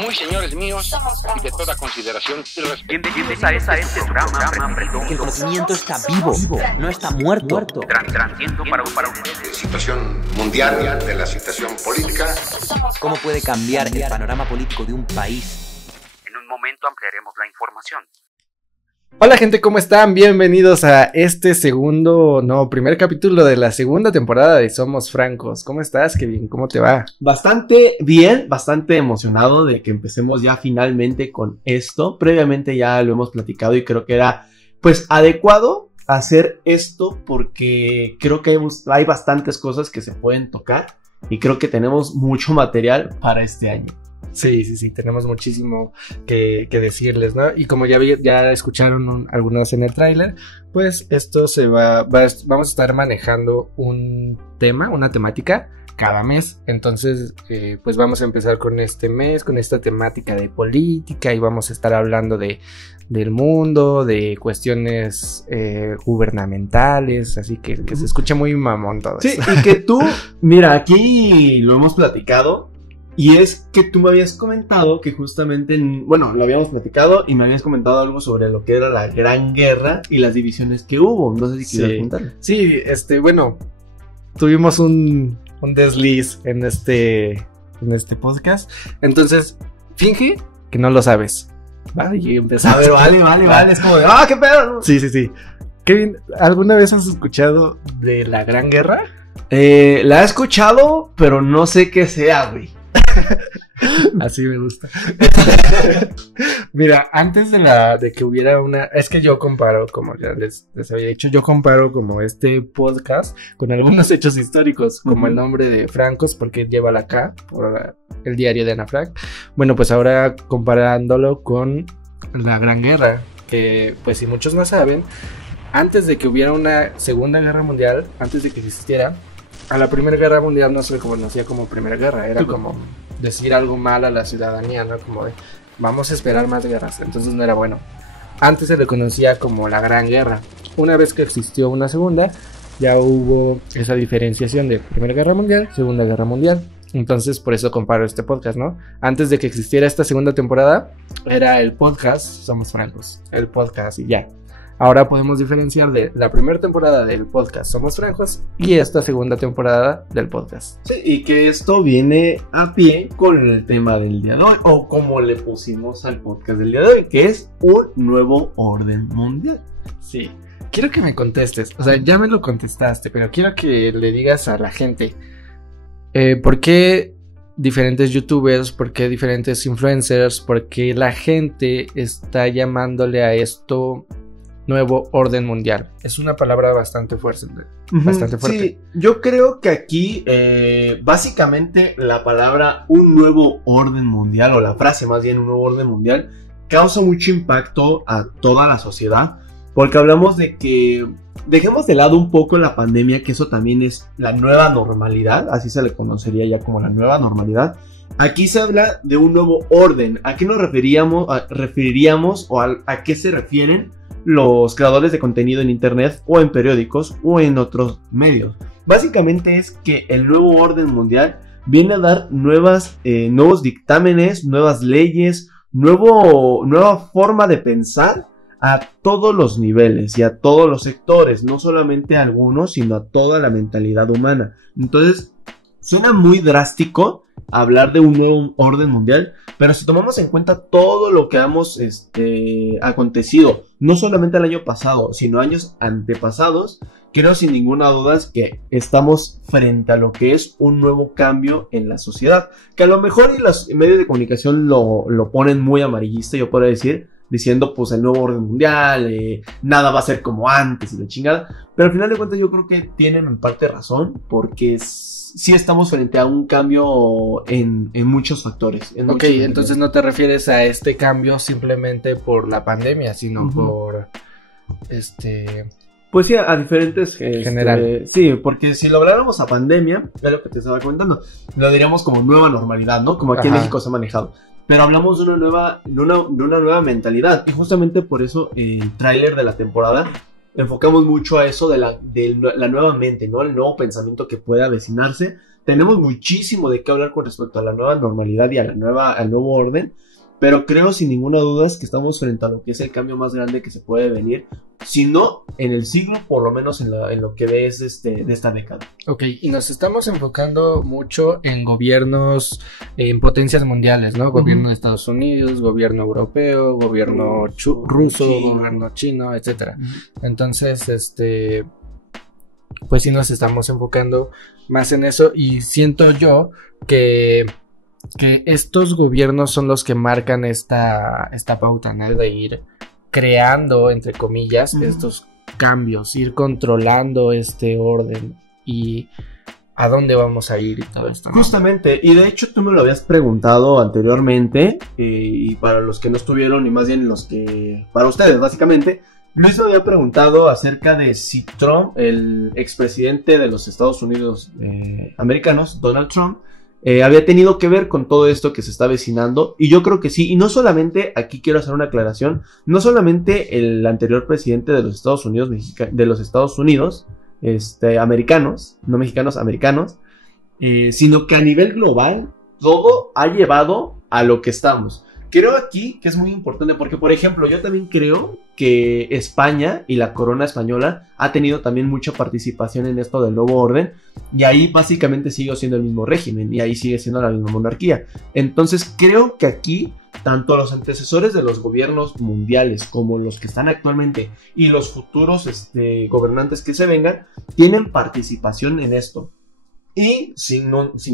Muy señores míos y de toda consideración y respeto. Bienvenidos a este programa que el conocimiento está vivo, no está muerto. transmitiendo para ustedes. Situación mundial, de la situación política. ¿Cómo puede cambiar el panorama político de un país? En un momento ampliaremos la información. Hola gente, ¿cómo están? Bienvenidos a este primer capítulo de la segunda temporada de Somos Francos. ¿Cómo estás, Kevin? ¿Cómo te va? Bastante bien, bastante emocionado de que empecemos ya finalmente con esto. Previamente ya lo hemos platicado y creo que era pues adecuado hacer esto porque creo que hay bastantes cosas que se pueden tocar y creo que tenemos mucho material para este año. Sí, tenemos muchísimo que decirles, ¿no? Y como ya escucharon algunos en el tráiler, pues esto vamos a estar manejando un tema, una temática cada mes. Entonces, pues vamos a empezar con este mes, con esta temática de política y vamos a estar hablando del mundo, de cuestiones gubernamentales, así que se escuche muy mamón todo Sí, eso. y que tú, mira, aquí lo hemos platicado. Y es que tú me habías comentado que justamente, lo habíamos platicado y me habías comentado algo sobre lo que era la Gran Guerra y las divisiones que hubo. No sé si quieres contarlo. Sí, tuvimos un desliz en este podcast. Entonces, finge que no lo sabes. ¿Va? Y empezamos. A ver, vale. Es como de, qué pedo. Sí. Kevin, ¿alguna vez has escuchado de la Gran Guerra? La he escuchado, pero no sé qué sea, güey. Así me gusta. Mira, antes de que hubiera es que yo comparo, como ya les había dicho, yo comparo como este podcast con algunos hechos históricos, como el nombre de Francos, porque lleva la K, por el diario de Ana Frank. Bueno, pues ahora comparándolo con la Gran Guerra, que pues si muchos no saben, antes de que hubiera una Segunda Guerra Mundial, antes de que existiera, a la Primera Guerra Mundial no se le conocía como Primera Guerra, era como decir algo mal a la ciudadanía, ¿no? Como de, vamos a esperar más guerras, entonces no era bueno. Antes se le conocía como la Gran Guerra. Una vez que existió una segunda, ya hubo esa diferenciación de Primera Guerra Mundial, Segunda Guerra Mundial. Entonces por eso comparo este podcast, ¿no? Antes de que existiera esta segunda temporada, era el podcast Somos Francos, el podcast y ya. Ahora podemos diferenciar de la primera temporada del podcast Somos Francos y esta segunda temporada del podcast. Sí, y que esto viene a pie con el tema del día de hoy, o como le pusimos al podcast del día de hoy, que es un nuevo orden mundial. Sí, quiero que me contestes, o sea, ya me lo contestaste, pero quiero que le digas a la gente, ¿por qué diferentes youtubers, por qué diferentes influencers, por qué la gente está llamándole a esto nuevo orden mundial? Es una palabra bastante fuerte. Sí, yo creo que aquí básicamente la palabra un nuevo orden mundial, o la frase más bien un nuevo orden mundial, causa mucho impacto a toda la sociedad, porque hablamos de que dejemos de lado un poco la pandemia, que eso también es la nueva normalidad, así se le conocería ya como la nueva normalidad. Aquí se habla de un nuevo orden. ¿A qué nos referiríamos o a qué se refieren los creadores de contenido en internet o en periódicos o en otros medios? Básicamente es que el nuevo orden mundial viene a dar nuevos dictámenes, nuevas leyes, nueva forma de pensar a todos los niveles y a todos los sectores, no solamente a algunos, sino a toda la mentalidad humana. Entonces, suena muy drástico hablar de un nuevo orden mundial, pero si tomamos en cuenta todo lo que hemos acontecido, no solamente el año pasado, sino años antepasados, creo sin ninguna duda que estamos frente a lo que es un nuevo cambio en la sociedad, que a lo mejor y los medios de comunicación lo ponen muy amarillista, yo podría decir, diciendo pues el nuevo orden mundial, nada va a ser como antes y la chingada, pero al final de cuentas yo creo que tienen en parte razón, porque sí estamos frente a un cambio en muchos factores. Ok, entonces no te refieres a este cambio simplemente por la pandemia, sino por pues sí, a diferentes general. Sí, porque si lo habláramos a pandemia, es lo que te estaba comentando, lo diríamos como nueva normalidad, ¿no? Como aquí en México se ha manejado. Pero hablamos de una nueva mentalidad. Y justamente por eso el tráiler de la temporada enfocamos mucho a eso de la nueva mente, ¿no? El nuevo pensamiento que puede avecinarse tenemos muchísimo de qué hablar con respecto a la nueva normalidad y al nuevo orden, pero creo sin ninguna duda que estamos frente a lo que es el cambio más grande que se puede venir, si no en el siglo, por lo menos en lo que ves de esta década. Ok, y nos estamos enfocando mucho en gobiernos, en potencias mundiales, ¿no? Gobierno de Estados Unidos, gobierno europeo, gobierno ruso, gobierno chino, etcétera. Entonces, pues sí nos estamos enfocando más en eso, y siento yo que estos gobiernos son los que marcan esta pauta, ¿no? De ir creando, entre comillas, estos cambios, ir controlando este orden y a dónde vamos a ir y todo esto, ¿no? Justamente, y de hecho tú me lo habías preguntado anteriormente, y para los que no estuvieron, y más bien para ustedes básicamente, Luis me había preguntado acerca de si Trump, el expresidente de los Estados Unidos americanos, Donald Trump, había tenido que ver con todo esto que se está avecinando, y yo creo que sí, y no solamente, aquí quiero hacer una aclaración, no solamente el anterior presidente de los Estados Unidos, americanos, no mexicanos, americanos, sino que a nivel global, todo ha llevado a lo que estamos. Creo aquí que es muy importante porque, por ejemplo, yo también creo que España y la corona española ha tenido también mucha participación en esto del nuevo orden, y ahí básicamente sigue siendo el mismo régimen y ahí sigue siendo la misma monarquía. Entonces creo que aquí tanto los antecesores de los gobiernos mundiales como los que están actualmente y los futuros gobernantes que se vengan tienen participación en esto. Y sin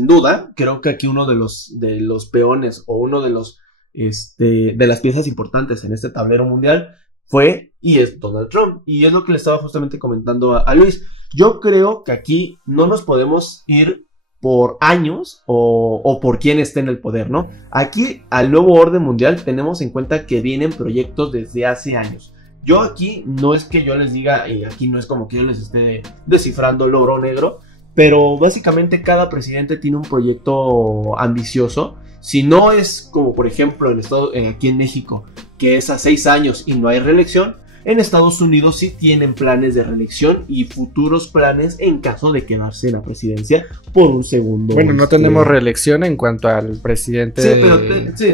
duda creo que aquí uno de los peones o uno de las piezas importantes en este tablero mundial fue y es Donald Trump, y es lo que le estaba justamente comentando a Luis. Yo creo que aquí no nos podemos ir por años o por quién esté en el poder, ¿no? Aquí al nuevo orden mundial tenemos en cuenta que vienen proyectos desde hace años. Yo aquí no es que yo les diga, y aquí no es como que yo les esté descifrando el oro negro, pero básicamente cada presidente tiene un proyecto ambicioso. Si no es como por ejemplo aquí en México, que es a 6 años y no hay reelección, en Estados Unidos sí tienen planes de reelección y futuros planes en caso de quedarse en la presidencia por un segundo. Bueno, no tenemos reelección en cuanto al presidente. Sí,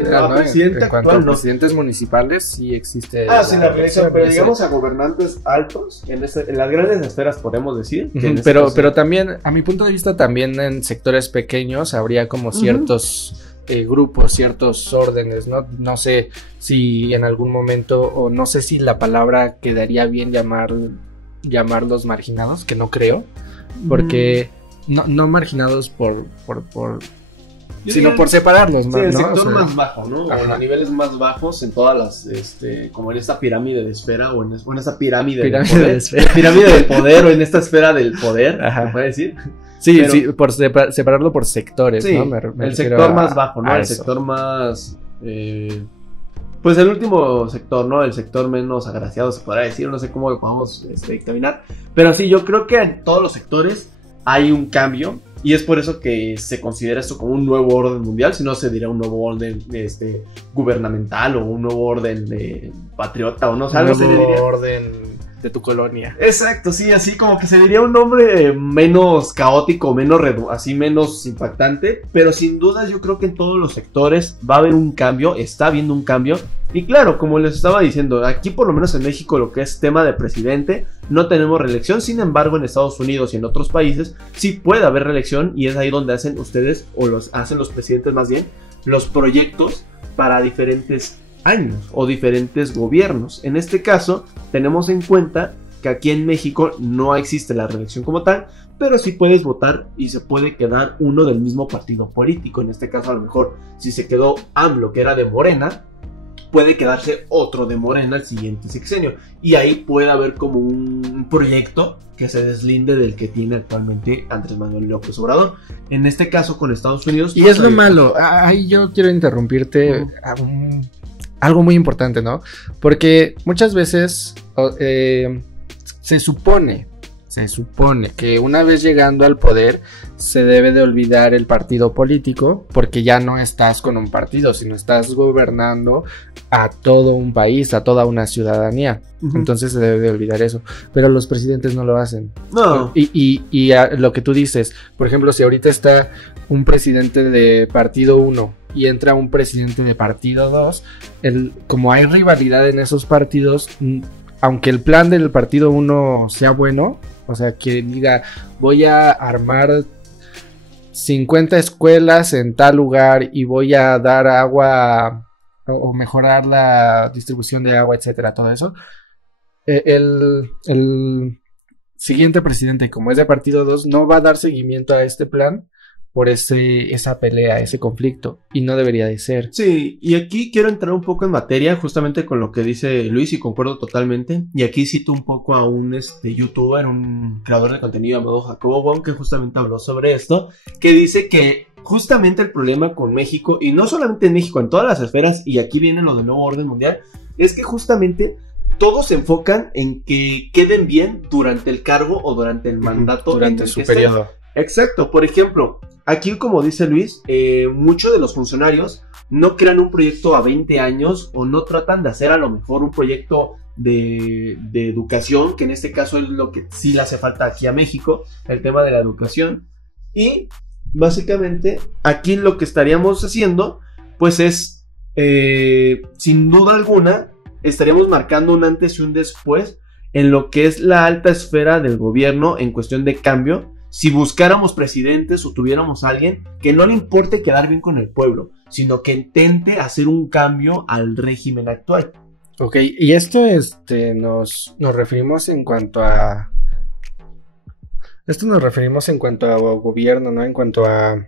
pero presidente en cuanto a presidentes municipales sí existe. Sí, la reelección, pero digamos a gobernantes altos, en las grandes esferas podemos decir. Que pero también, a mi punto de vista, también en sectores pequeños habría como ciertos grupos, ciertos órdenes, ¿no? No sé si en algún momento, o no sé si la palabra quedaría bien llamarlos marginados, que no creo, porque no marginados sino por separarlos, ¿no? El sector o sea, más bajo, ¿no? O en niveles más bajos en todas las, como en esta pirámide de esfera, o en esta pirámide del poder, o en esta esfera del poder, ¿se puede decir? Sí, pero, sí, por separarlo por sectores, sí, ¿no? El sector más bajo, ¿no? El sector más, pues el último sector, ¿no? El sector menos agraciado, se podrá decir, no sé cómo lo podemos dictaminar, pero sí, yo creo que en todos los sectores hay un cambio. Y es por eso que se considera esto como un nuevo orden mundial, si no se diría un nuevo orden gubernamental o un nuevo orden patriota o no sé, algo se diría. Orden de tu colonia. Exacto, sí, así como que se diría un nombre menos caótico, menos impactante, pero sin duda yo creo que en todos los sectores va a haber un cambio, está habiendo un cambio. Y claro, como les estaba diciendo, aquí por lo menos en México lo que es tema de presidente, no tenemos reelección. Sin embargo, en Estados Unidos y en otros países sí puede haber reelección, y es ahí donde hacen ustedes, o hacen los presidentes más bien, los proyectos para diferentes años o diferentes gobiernos. En este caso, tenemos en cuenta que aquí en México no existe la reelección como tal, pero sí puedes votar y se puede quedar uno del mismo partido político. En este caso, a lo mejor, si se quedó AMLO, que era de Morena, puede quedarse otro de Morena el siguiente sexenio, y ahí puede haber como un proyecto que se deslinde del que tiene actualmente Andrés Manuel López Obrador. En este caso con Estados Unidos. Y es lo malo, ahí yo quiero interrumpirte algo muy importante, ¿no? Porque muchas veces se supone se supone que una vez llegando al poder se debe de olvidar el partido político, porque ya no estás con un partido, sino estás gobernando a todo un país, a toda una ciudadanía. Entonces se debe de olvidar eso, pero los presidentes no lo hacen. No. Y lo que tú dices, por ejemplo, si ahorita está un presidente de partido 1 y entra un presidente de partido 2, como hay rivalidad en esos partidos, aunque el plan del partido 1 sea bueno, o sea, que diga, voy a armar 50 escuelas en tal lugar y voy a dar agua o mejorar la distribución de agua, etcétera, todo eso, el siguiente presidente, como es de partido 2, no va a dar seguimiento a este plan por esa pelea, ese conflicto, y no debería de ser. Sí, y aquí quiero entrar un poco en materia, justamente con lo que dice Luis, y concuerdo totalmente, y aquí cito un poco a un youtuber, un creador de contenido llamado Jacobo Wong, que justamente habló sobre esto, que dice que justamente el problema con México, y no solamente en México, en todas las esferas, y aquí viene lo del nuevo orden mundial, es que justamente todos se enfocan en que queden bien durante el cargo o durante el mandato. Durante su periodo. Exacto, por ejemplo, aquí como dice Luis, muchos de los funcionarios no crean un proyecto a 20 años o no tratan de hacer a lo mejor un proyecto de educación, que en este caso es lo que sí le hace falta aquí a México, el tema de la educación. Y básicamente aquí lo que estaríamos haciendo pues es, sin duda alguna, estaríamos marcando un antes y un después en lo que es la alta esfera del gobierno en cuestión de cambio. Si buscáramos presidentes o tuviéramos a alguien que no le importe quedar bien con el pueblo, sino que intente hacer un cambio al régimen actual. Ok, y esto nos referimos en cuanto a... Esto nos referimos en cuanto a gobierno, ¿no? En cuanto a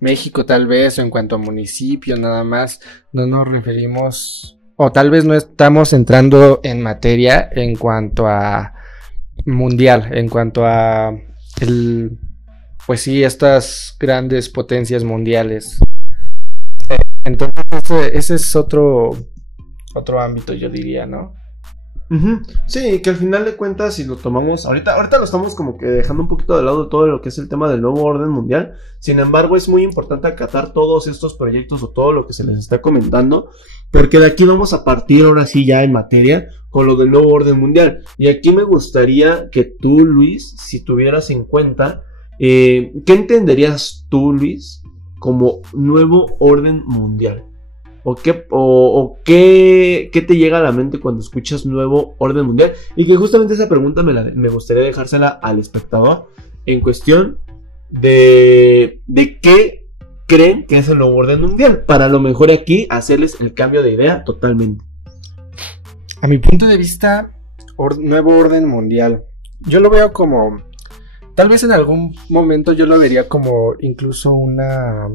México tal vez, o en cuanto a municipio nada más. No nos referimos... O tal vez no estamos entrando en materia en cuanto a mundial, en cuanto a... pues sí, estas grandes potencias mundiales. Entonces ese es otro ámbito, yo diría, ¿no? Sí, que al final de cuentas, si lo tomamos, ahorita lo estamos como que dejando un poquito de lado todo lo que es el tema del nuevo orden mundial. Sin embargo, es muy importante acatar todos estos proyectos o todo lo que se les está comentando, porque de aquí vamos a partir ahora sí ya en materia con lo del nuevo orden mundial. Y aquí me gustaría que tú, Luis, si tuvieras en cuenta, ¿qué entenderías tú, Luis, como nuevo orden mundial? ¿O qué te llega a la mente cuando escuchas nuevo orden mundial? Y que justamente esa pregunta me gustaría dejársela al espectador en cuestión de qué creen que es el nuevo orden mundial, para a lo mejor aquí hacerles el cambio de idea totalmente. A mi punto de vista, nuevo orden mundial, yo lo veo como, tal vez en algún momento yo lo vería como incluso una,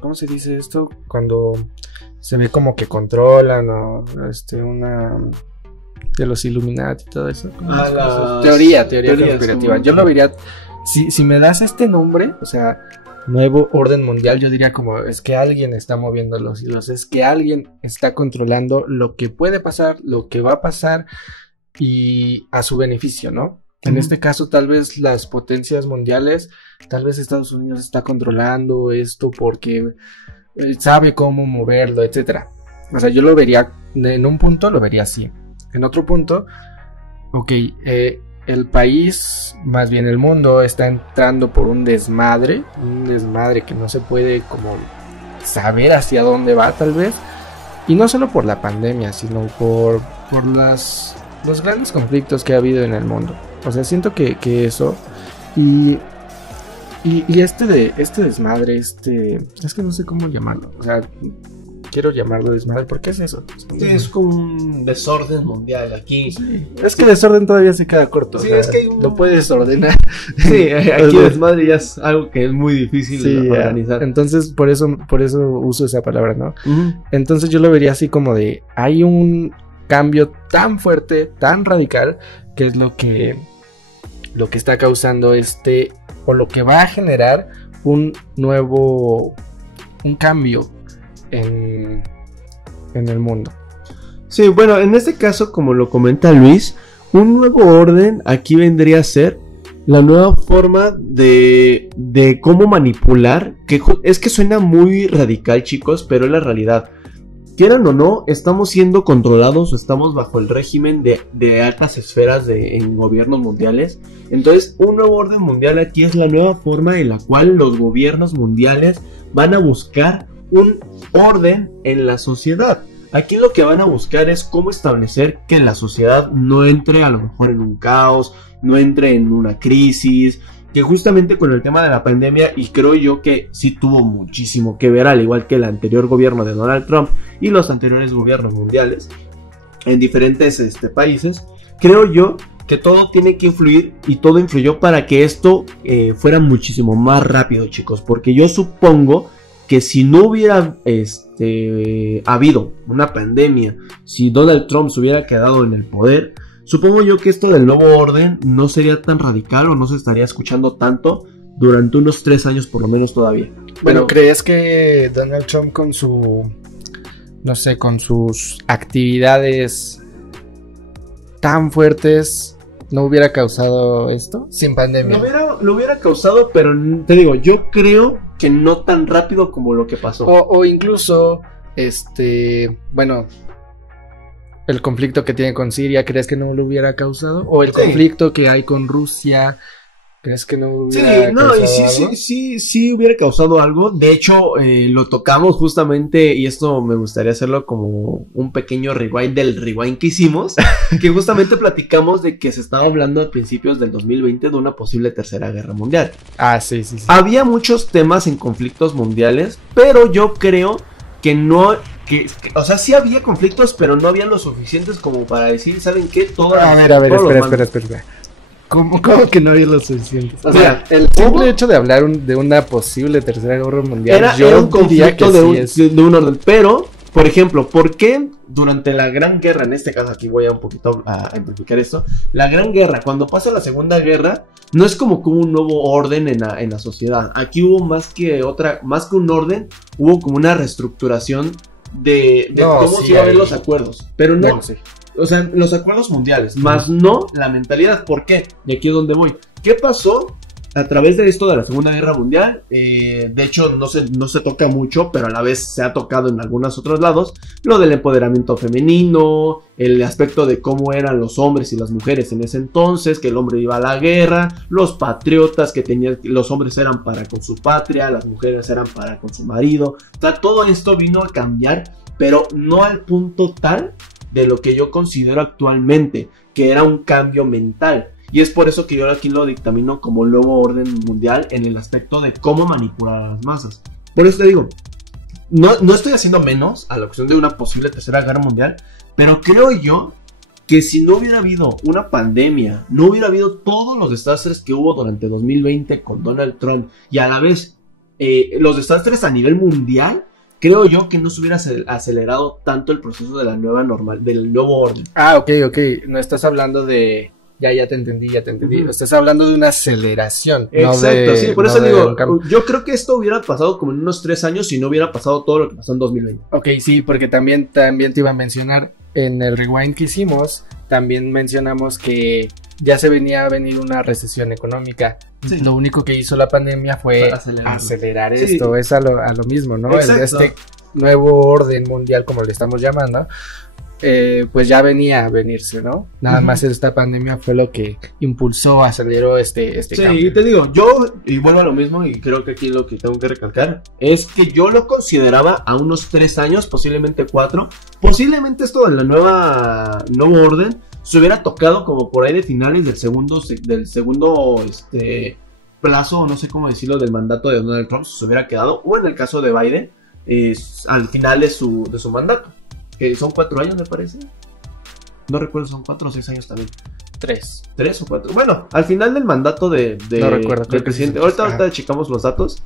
¿cómo se dice esto? Cuando se ve como que controlan o una de los Illuminati y todo eso. Teoría conspirativa. Yo lo vería, si me das este nombre, o sea, nuevo orden mundial, yo diría como, es que alguien está moviendo los hilos, es que alguien está controlando lo que puede pasar, lo que va a pasar y a su beneficio, ¿no? En este caso, tal vez las potencias mundiales, tal vez Estados Unidos está controlando esto porque sabe cómo moverlo, etcétera. O sea, yo lo vería, en un punto lo vería así. En otro punto, ok, el país, más bien el mundo, está entrando por un desmadre que no se puede como saber hacia dónde va, tal vez. Y no solo por la pandemia, sino por los grandes conflictos que ha habido en el mundo. O sea, siento que eso y este desmadre, es que no sé cómo llamarlo. O sea, quiero llamarlo desmadre, ¿por qué es eso? Sí, es como un desorden mundial aquí. Sí. Es que desorden todavía se queda corto. Sí, o sea, es que lo puedes ordenar. Sí, aquí desmadre ya es algo que es muy difícil de organizar. Entonces, por eso uso esa palabra, ¿no? Entonces yo lo vería así como de, hay un cambio tan fuerte, tan radical, que es lo que está causando o lo que va a generar un cambio en el mundo. Sí, bueno, en este caso, como lo comenta Luis, un nuevo orden aquí vendría a ser la nueva forma de cómo manipular, es que suena muy radical, chicos, pero es la realidad. Quieran o no, estamos siendo controlados o estamos bajo el régimen de altas esferas en gobiernos mundiales. Entonces, un nuevo orden mundial aquí es la nueva forma en la cual los gobiernos mundiales van a buscar un orden en la sociedad. Aquí lo que van a buscar es cómo establecer que la sociedad no entre a lo mejor en un caos, no entre en una crisis, que justamente con el tema de la pandemia, y creo yo que sí tuvo muchísimo que ver, al igual que el anterior gobierno de Donald Trump y los anteriores gobiernos mundiales en diferentes países, creo yo que todo tiene que influir y todo influyó para que esto fuera muchísimo más rápido, chicos, porque yo supongo que si no hubiera habido una pandemia, si Donald Trump se hubiera quedado en el poder, supongo yo que esto del nuevo orden no sería tan radical o no se estaría escuchando tanto durante unos 3 años por lo menos todavía. Bueno, ¿crees que Donald Trump con con sus actividades tan fuertes no hubiera causado esto sin pandemia? Lo hubiera causado, pero te digo, yo creo que no tan rápido como lo que pasó. O incluso, bueno, el conflicto que tiene con Siria, ¿crees que no lo hubiera causado? O el conflicto que hay con Rusia, ¿crees que no hubiera causado algo? Sí hubiera causado algo. De hecho, lo tocamos justamente, y esto me gustaría hacerlo como un pequeño rewind del rewind que hicimos, que justamente platicamos de que se estaba hablando a principios del 2020 de una posible tercera guerra mundial. Ah, sí. Había muchos temas en conflictos mundiales, pero yo creo que no... o sea, sí había conflictos, pero no había lo suficientes como para decir, ¿saben qué? A ver, espera. ¿Cómo que no había lo suficiente? O sea, el simple hecho de hablar de una posible tercera guerra mundial era un conflicto de un orden. Pero, por ejemplo, ¿por qué durante la Gran Guerra, en este caso aquí voy a un poquito a amplificar esto, la Gran Guerra, cuando pasa la Segunda Guerra, no es como que hubo un nuevo orden en la sociedad? Aquí hubo más que un orden, hubo como una reestructuración de cómo se iban a ver los acuerdos. Pero no, o sea, los acuerdos mundiales, más no la mentalidad. ¿Por qué? Y aquí es donde voy. ¿Qué pasó a través de esto de la Segunda Guerra Mundial? De hecho, no se toca mucho, pero a la vez se ha tocado en algunos otros lados. Lo del empoderamiento femenino, el aspecto de cómo eran los hombres y las mujeres en ese entonces, que el hombre iba a la guerra, los patriotas los hombres eran para con su patria, las mujeres eran para con su marido. O sea, todo esto vino a cambiar, pero no al punto tal de lo que yo considero actualmente, que era un cambio mental. Y es por eso que yo aquí lo dictamino como nuevo orden mundial en el aspecto de cómo manipular a las masas. Por eso te digo, no estoy haciendo menos a la cuestión de una posible tercera guerra mundial, pero creo yo que si no hubiera habido una pandemia, no hubiera habido todos los desastres que hubo durante 2020 con Donald Trump, y a la vez los desastres a nivel mundial, creo yo que no se hubiera acelerado tanto el proceso de la nueva del nuevo orden. Ah, ok. No estás hablando de... Ya te entendí. Estás hablando de una aceleración. Exacto, sí, por eso digo, yo creo que esto hubiera pasado como en unos 3 años si no hubiera pasado todo lo que pasó en 2020. Ok, sí, porque también te iba a mencionar, en el rewind que hicimos, también mencionamos que ya se venía a venir una recesión económica. Sí. Lo único que hizo la pandemia fue acelerar esto. Sí. Es a lo mismo, ¿no? Este nuevo orden mundial, como le estamos llamando, pues ya venía a venirse, ¿no? Nada más esta pandemia fue lo que impulsó, aceleró este cambio. Sí, te digo, yo, y vuelvo a lo mismo, y creo que aquí lo que tengo que recalcar es que yo lo consideraba a unos 3 años, posiblemente 4. Posiblemente esto de la nuevo orden se hubiera tocado como por ahí de finales del segundo plazo, no sé cómo decirlo, del mandato de Donald Trump, se hubiera quedado, o en el caso de Biden, al final de su mandato, que son 4 años me parece, no recuerdo, son 4 o 6 años también. 3 o 4, bueno, al final del mandato no recuerdo, del presidente, ahorita checamos los datos,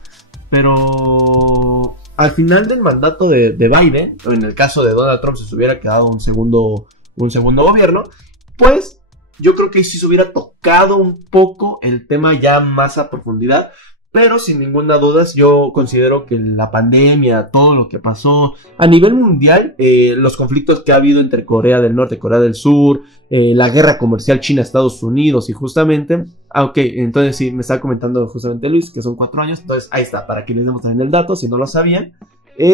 pero al final del mandato de Biden, o en el caso de Donald Trump, si se hubiera quedado un segundo gobierno, pues yo creo que sí se hubiera tocado un poco el tema ya más a profundidad, pero sin ninguna duda yo considero que la pandemia, todo lo que pasó a nivel mundial, los conflictos que ha habido entre Corea del Norte y Corea del Sur, la guerra comercial China-Estados Unidos y justamente, entonces sí, me estaba comentando justamente Luis que son 4 años, entonces ahí está, para que les demos también el dato, si no lo sabían.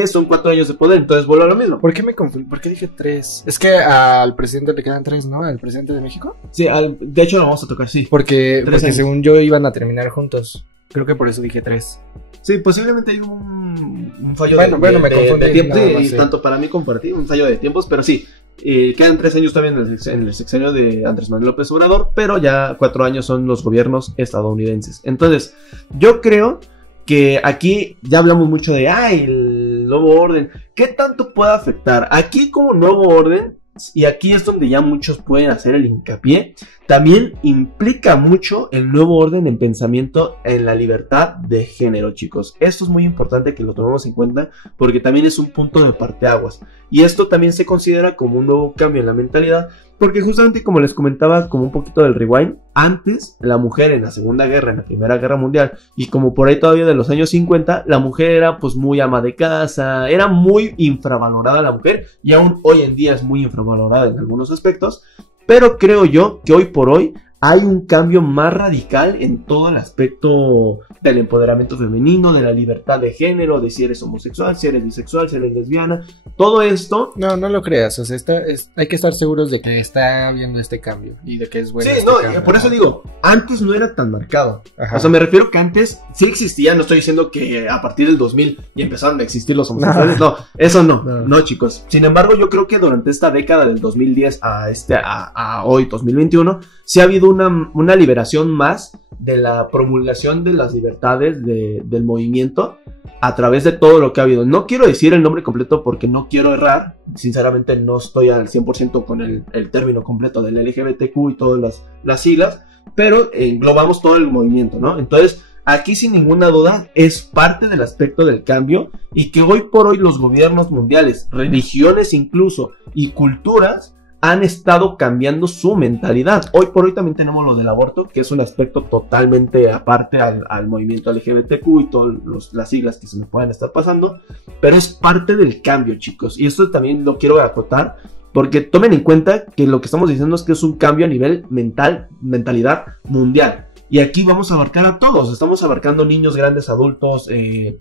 Son 4 años de poder, entonces vuelvo a lo mismo. ¿Por qué me confundí? ¿Por qué dije 3? Es que al presidente le quedan 3, ¿no? ¿Al presidente de México? Sí, de hecho lo vamos a tocar, sí. Porque según yo iban a terminar juntos. Creo que por eso dije 3. Sí, posiblemente hay un fallo me confundí, de tiempo. no, sí. Tanto para mí compartir un fallo de tiempos, pero sí. Quedan 3 años todavía en el sexenio de Andrés Manuel López Obrador, pero ya 4 años son los gobiernos estadounidenses. Entonces, yo creo que aquí ya hablamos mucho de el nuevo orden. ¿Qué tanto puede afectar? Aquí como nuevo orden, y aquí es donde ya muchos pueden hacer el hincapié, también implica mucho el nuevo orden en pensamiento en la libertad de género, chicos. Esto es muy importante que lo tomemos en cuenta porque también es un punto de parteaguas. Y esto también se considera como un nuevo cambio en la mentalidad porque justamente como les comentaba, como un poquito del rewind, antes la mujer en la Segunda Guerra, en la Primera Guerra Mundial y como por ahí todavía de los años 50, la mujer era pues muy ama de casa, era muy infravalorada la mujer y aún hoy en día es muy infravalorada en algunos aspectos. Pero creo yo que hoy por hoy hay un cambio más radical en todo el aspecto del empoderamiento femenino, de la libertad de género, de si eres homosexual, si eres bisexual, si eres lesbiana, todo esto. No lo creas, o sea, hay que estar seguros de que está habiendo este cambio y de que es bueno. Sí, cambio, por eso digo, antes no era tan marcado. Ajá. O sea, me refiero que antes sí existía, no estoy diciendo que a partir del 2000 y empezaron a existir los homosexuales, no, eso no, chicos. Sin embargo, yo creo que durante esta década del 2010 a hoy, 2021, sí ha habido una liberación más de la promulgación de las libertades del movimiento a través de todo lo que ha habido. No quiero decir el nombre completo porque no quiero errar, sinceramente no estoy al 100% con el término completo del LGBTQ y todas las siglas, pero englobamos todo el movimiento, ¿no? Entonces, aquí sin ninguna duda es parte del aspecto del cambio y que hoy por hoy los gobiernos mundiales, religiones incluso y culturas han estado cambiando su mentalidad. Hoy por hoy también tenemos lo del aborto, que es un aspecto totalmente aparte al movimiento LGBTQ y todas las siglas que se me pueden estar pasando, pero es parte del cambio, chicos, y esto también lo quiero acotar, porque tomen en cuenta que lo que estamos diciendo es que es un cambio a nivel mentalidad mundial. Y aquí vamos a abarcar a todos, estamos abarcando niños, grandes, adultos,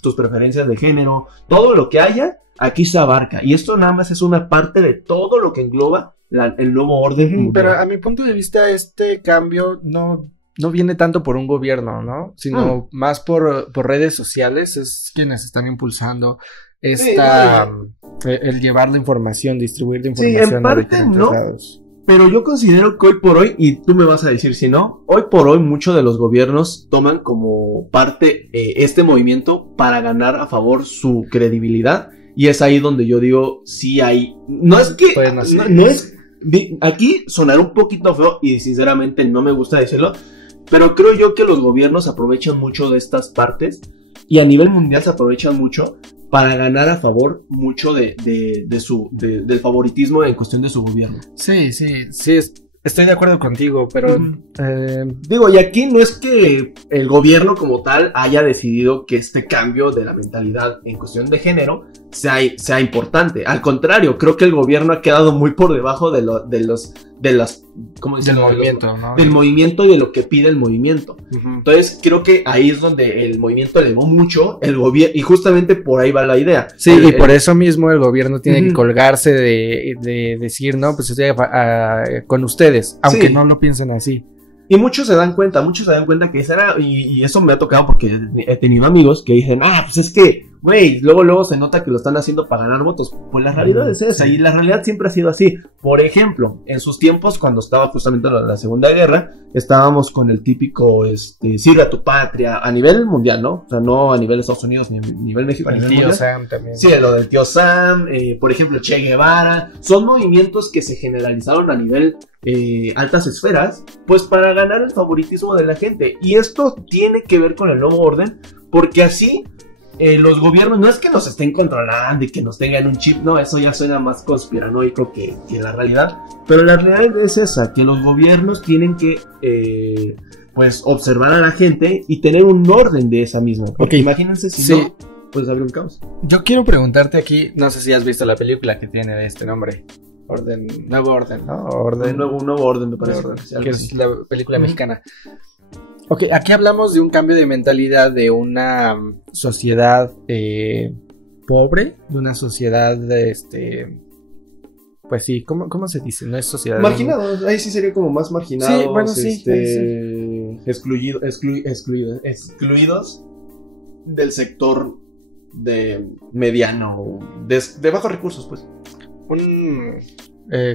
tus preferencias de género, todo lo que haya, aquí se abarca. Y esto nada más es una parte de todo lo que engloba el nuevo orden. Pero a mi punto de vista, este cambio no viene tanto por un gobierno, ¿no? Sino más por redes sociales, es quienes están impulsando el llevar la información, distribuir la información. Sí, en parte no. Lados. Pero yo considero que hoy por hoy, y tú me vas a decir si no, hoy por hoy muchos de los gobiernos toman como parte este movimiento para ganar a favor su credibilidad. Y es ahí donde yo digo, sí hay... No es que... No es... Aquí sonará un poquito feo y sinceramente no me gusta decirlo, pero creo yo que los gobiernos aprovechan mucho de estas partes y a nivel mundial se aprovechan mucho para ganar a favor mucho del favoritismo en cuestión de su gobierno. Sí, estoy de acuerdo contigo, pero... Digo, y aquí no es que el gobierno como tal haya decidido que este cambio de la mentalidad en cuestión de género sea importante. Al contrario, creo que el gobierno ha quedado muy por debajo del movimiento, ¿no? Del movimiento y de lo que pide el movimiento. Entonces, creo que ahí es donde el movimiento elevó mucho el gobierno, y justamente por ahí va la idea. Sí, y por eso mismo el gobierno tiene que colgarse de decir, no, pues estoy con ustedes, aunque no lo piensen así. Y muchos se dan cuenta que esa era, y eso me ha tocado porque he tenido amigos que dicen, pues es que, güey, luego se nota que lo están haciendo para ganar votos. Pues la realidad es esa, y la realidad siempre ha sido así. Por ejemplo, en sus tiempos, cuando estaba justamente la Segunda Guerra, estábamos con el típico, sirve a tu patria, a nivel mundial, ¿no? O sea, no a nivel de Estados Unidos, ni a nivel México. El tío Sam también. Sí, lo del tío Sam, por ejemplo, Che Guevara, son movimientos que se generalizaron a nivel altas esferas, pues para ganar el favoritismo de la gente. Y esto tiene que ver con el nuevo orden, porque así los gobiernos no es que nos estén controlando y que nos tengan un chip, no, eso ya suena más conspiranoico que la realidad, pero la realidad es esa, que los gobiernos tienen que pues observar a la gente y tener un orden de esa misma. Porque imagínense si Sí. no, pues habría un caos. Yo quiero preguntarte aquí, no sé si has visto la película que tiene este nombre. Nuevo Orden, ¿no? Un nuevo orden, me parece. Nuevo Orden, Sí, algo que así. es la película mexicana. Ok, aquí hablamos de un cambio de mentalidad de una sociedad pobre, de una sociedad, pues sí, ¿cómo se dice? No es sociedad. Marginados, ahí sí sería como más marginados. Sí, bueno, sí, excluidos del sector de mediano, de bajos recursos, pues.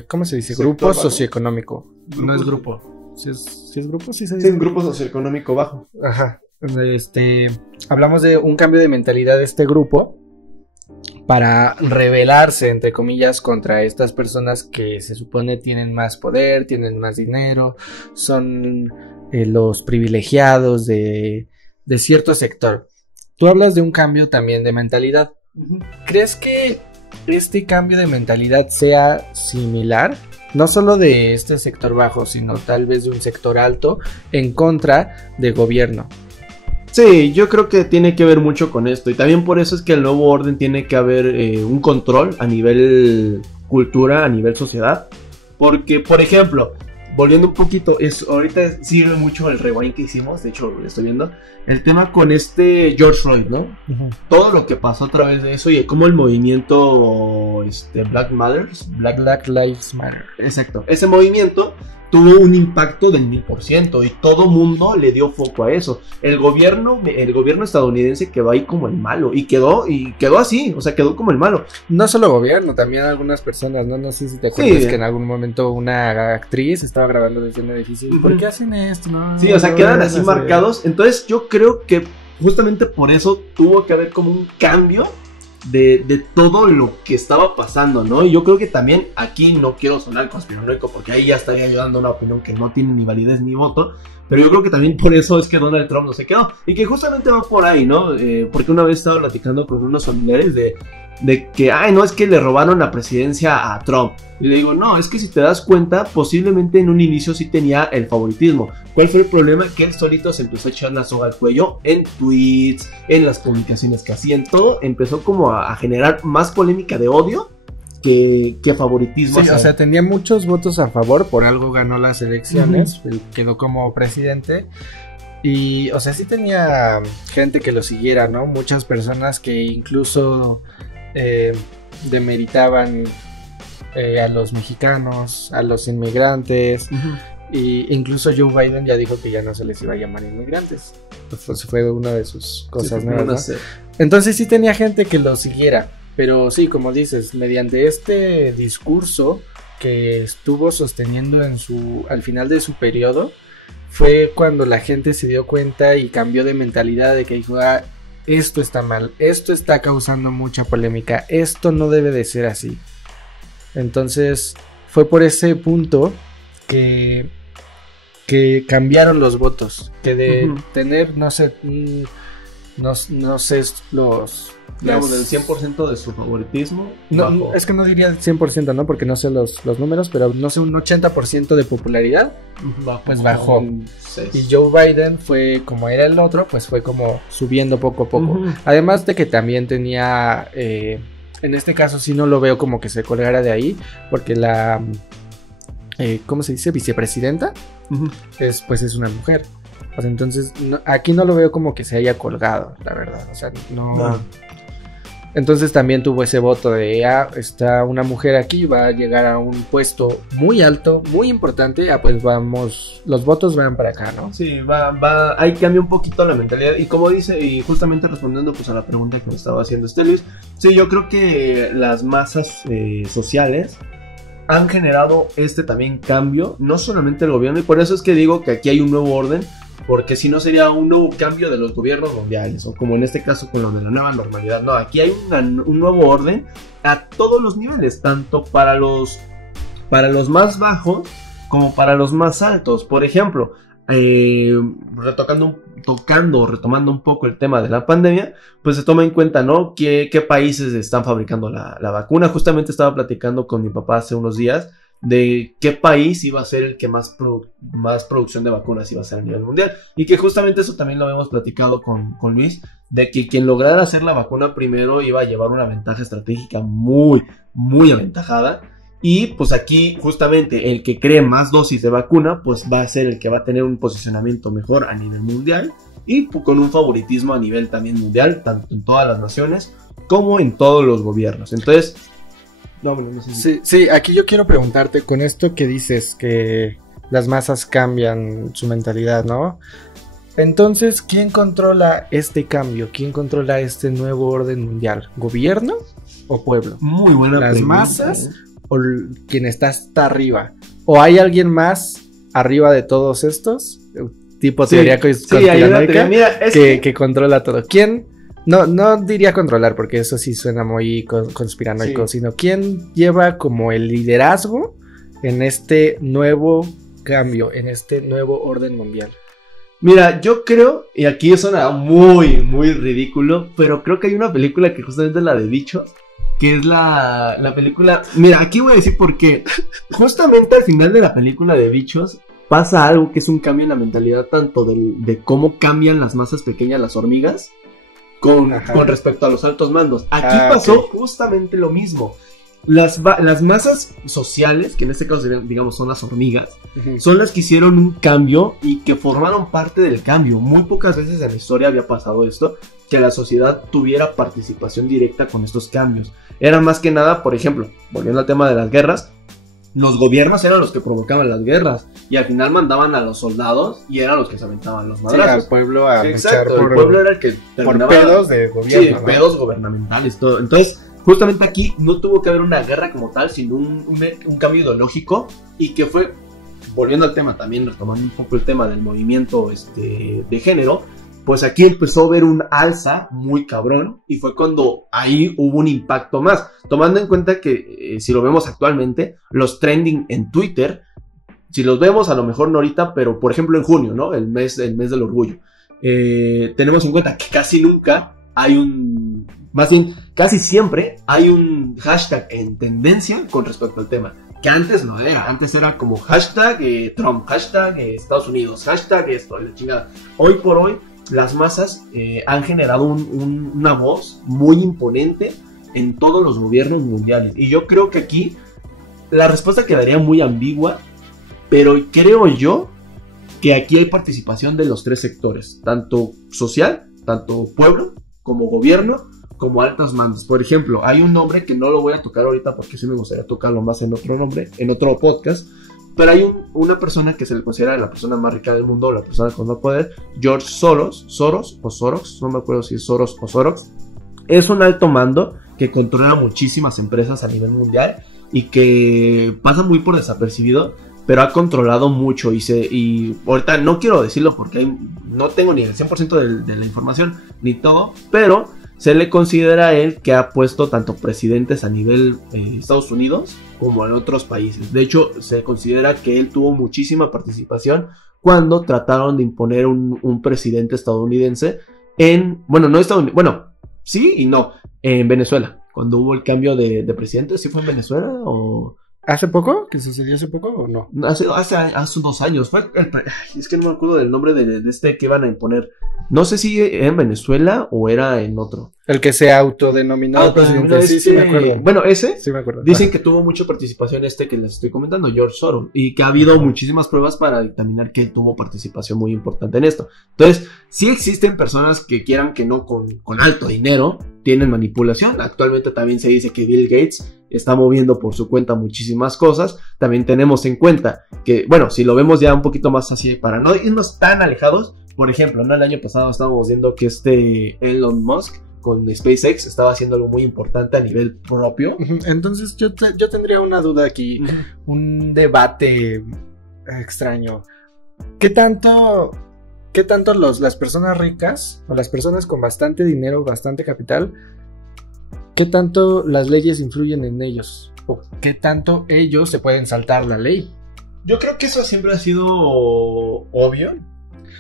¿Cómo se dice? Sector Grupo bajo. socioeconómico. No es Grupo. grupo. ¿Sí es grupo? Sí, se Sí, dice. un grupo socioeconómico bajo. Ajá. Hablamos de un cambio de mentalidad de este grupo para rebelarse, entre comillas, contra estas personas que se supone tienen más poder, tienen más dinero, son los privilegiados de cierto sector. Tú hablas de un cambio también de mentalidad. ¿Crees que este cambio de mentalidad sea similar? No solo de este sector bajo, sino tal vez de un sector alto en contra del gobierno. Sí, yo creo que tiene que ver mucho con esto. Y también por eso es que el nuevo orden tiene que haber un control a nivel cultura, a nivel sociedad. Porque, por ejemplo, volviendo un poquito, ahorita sirve mucho el rewind que hicimos. De hecho, lo estoy viendo. El tema con George Floyd, ¿no? Todo lo que pasó a través de eso y cómo el movimiento Black Lives Matter. Exacto. Ese movimiento tuvo un impacto del 1000% y todo mundo le dio foco a eso. El gobierno estadounidense quedó ahí como el malo y quedó así, o sea, quedó como el malo. No solo gobierno, también algunas personas, ¿no? No sé si te acuerdas Sí. que en algún momento una actriz estaba grabando desde un edificio. Ujú. ¿Por qué hacen esto? No, Sí, o sea, no, quedan no, así no sé. marcados. Entonces yo creo que justamente por eso tuvo que haber como un cambio de todo lo que estaba pasando, ¿no? Y yo creo que también aquí no quiero sonar conspiranoico porque ahí ya estaría yo dando una opinión que no tiene ni validez ni voto, pero yo creo que también por eso es que Donald Trump no se quedó y que justamente va por ahí, ¿no? Porque una vez estaba platicando con unos familiares de que, no, es que le robaron la presidencia a Trump. Y le digo, no, es que si te das cuenta, posiblemente en un inicio sí tenía el favoritismo. ¿Cuál fue el problema? Que él solito se empezó a echar la soga al cuello en tweets, en las comunicaciones que hacía, en todo. Empezó como a generar más polémica de odio que favoritismo. Sí, o sea, tenía muchos votos a favor, por algo ganó las elecciones, quedó como presidente. Y, o sea, sí tenía gente que lo siguiera, ¿no? Muchas personas que incluso demeritaban a los mexicanos, a los inmigrantes. Y incluso Joe Biden ya dijo que ya no se les iba a llamar inmigrantes. Pues fue una de sus cosas nuevas, ¿no? Entonces sí tenía gente que lo siguiera. Pero sí, como dices, mediante este discurso que estuvo sosteniendo al final de su periodo, fue cuando la gente se dio cuenta y cambió de mentalidad de que dijo, esto está mal, esto está causando mucha polémica, esto no debe de ser así. Entonces fue por ese punto que cambiaron los votos, que de tener, no sé, los... Digamos, del 100% de su favoritismo. No, es que no diría 100%, ¿no? Porque no sé los números, pero no sé, un 80% de popularidad, pues bajó. Y Joe Biden fue, como era el otro, pues fue como subiendo poco a poco. Además de que también tenía, en este caso sí no lo veo como que se colgara de ahí, porque la, ¿cómo se dice? Vicepresidenta, es una mujer. O sea, entonces aquí no lo veo como que se haya colgado, la verdad. O sea, no. Entonces también tuvo ese voto de está una mujer aquí, va a llegar a un puesto muy alto, muy importante, pues vamos, los votos van para acá, ¿no? Sí, ahí cambia un poquito la mentalidad. Y como dice, y justamente respondiendo pues a la pregunta que me estaba haciendo Luis, sí, yo creo que las masas sociales han generado también cambio, no solamente el gobierno, y por eso es que digo que aquí hay un nuevo orden, porque si no sería un nuevo cambio de los gobiernos mundiales, o como en este caso con lo de la nueva normalidad. No, aquí hay un nuevo orden a todos los niveles, tanto para los más bajos como para los más altos. Por ejemplo, retomando un poco el tema de la pandemia, pues se toma en cuenta, ¿no? ¿Qué países están fabricando la vacuna? Justamente estaba platicando con mi papá hace unos días de qué país iba a ser el que más producción de vacunas iba a ser a nivel mundial. Y que justamente eso también lo habíamos platicado con Luis, de que quien lograra hacer la vacuna primero iba a llevar una ventaja estratégica muy, muy aventajada. Y pues aquí justamente el que cree más dosis de vacuna pues va a ser el que va a tener un posicionamiento mejor a nivel mundial y pues, con un favoritismo a nivel también mundial, tanto en todas las naciones como en todos los gobiernos. Entonces, no sé. Sí, aquí yo quiero preguntarte con esto que dices que las masas cambian su mentalidad, ¿no? Entonces, ¿quién controla este cambio? ¿Quién controla este nuevo orden mundial? ¿Gobierno o pueblo? Muy buena ¿Las pregunta, masas o quien está hasta arriba? ¿O hay alguien más arriba de todos estos? Tipo teoría conspiranoica que controla todo. ¿Quién? No diría controlar porque eso sí suena muy conspiranoico, sino quién lleva como el liderazgo en este nuevo cambio, en este nuevo orden mundial. Mira, yo creo, y aquí suena muy, muy ridículo, pero creo que hay una película que justamente es la de Bichos, que es la película... Mira, aquí voy a decir por qué. Justamente al final de la película de Bichos pasa algo que es un cambio en la mentalidad tanto de cómo cambian las masas pequeñas, las hormigas, con respecto a los altos mandos. Aquí pasó justamente lo mismo. Las masas sociales, que en este caso digamos son las hormigas, son las que hicieron un cambio y que formaron parte del cambio. Muy pocas veces en la historia había pasado esto, que la sociedad tuviera participación directa con estos cambios. Era más que nada, por ejemplo, volviendo al tema de las guerras, los gobiernos eran los que provocaban las guerras y al final mandaban a los soldados y eran los que se aventaban los madrazos. Sí, al pueblo a exacto, el pueblo era el que terminaba por pedos de gobierno. Sí, pedos gubernamentales, todo. Entonces, justamente aquí no tuvo que haber una guerra como tal, sino un cambio ideológico y que fue, volviendo al tema también, retomando un poco el tema del movimiento de género, pues aquí empezó a ver un alza muy cabrón y fue cuando ahí hubo un impacto más, tomando en cuenta que si lo vemos actualmente, los trending en Twitter, si los vemos a lo mejor no ahorita, pero por ejemplo en junio, ¿no? El mes del orgullo, tenemos en cuenta que casi nunca hay más bien casi siempre hay un hashtag en tendencia con respecto al tema. Que antes no era, antes era como hashtag Trump, hashtag Estados Unidos, hashtag esto, la chingada. Hoy por hoy las masas han generado una voz muy imponente en todos los gobiernos mundiales. Y yo creo que aquí la respuesta quedaría muy ambigua, pero creo yo que aquí hay participación de los tres sectores, tanto social, tanto pueblo, como gobierno, como altos mandos. Por ejemplo, hay un nombre que no lo voy a tocar ahorita porque sí me gustaría tocarlo más en otro podcast, pero hay una persona que se le considera la persona más rica del mundo, la persona con más poder, George Soros, no me acuerdo si es Soros o Soros. Es un alto mando que controla muchísimas empresas a nivel mundial y que pasa muy por desapercibido, pero ha controlado mucho y ahorita no quiero decirlo porque no tengo ni el 100% de la información ni todo, pero se le considera a él que ha puesto tanto presidentes a nivel Estados Unidos como en otros países. De hecho, se considera que él tuvo muchísima participación cuando trataron de imponer un presidente estadounidense sí y no, en Venezuela. Cuando hubo el cambio de presidente, ¿sí fue en Venezuela o...? ¿Hace poco? ¿Que sucedió hace poco o no? Hace 2 años. Es que no me acuerdo del nombre de este que iban a imponer. No sé si era en Venezuela o era en otro. El que se autodenominó presidente. Sí, me acuerdo. Bueno, ese. Sí, me acuerdo. Dicen que tuvo mucha participación que les estoy comentando, George Soros. Y que ha habido muchísimas pruebas para dictaminar que él tuvo participación muy importante en esto. Entonces, sí existen personas que quieran que no con alto dinero tienen manipulación. Actualmente también se dice que Bill Gates está moviendo por su cuenta muchísimas cosas. También tenemos en cuenta que, bueno, si lo vemos ya un poquito más así, para no irnos tan alejados, por ejemplo, ¿no? El año pasado estábamos viendo que Elon Musk con SpaceX estaba haciendo algo muy importante a nivel propio. Entonces yo tendría una duda aquí, un debate extraño. ¿Qué tanto las personas ricas o las personas con bastante dinero, bastante capital, qué tanto las leyes influyen en ellos? ¿O qué tanto ellos se pueden saltar la ley? Yo creo que eso siempre ha sido obvio.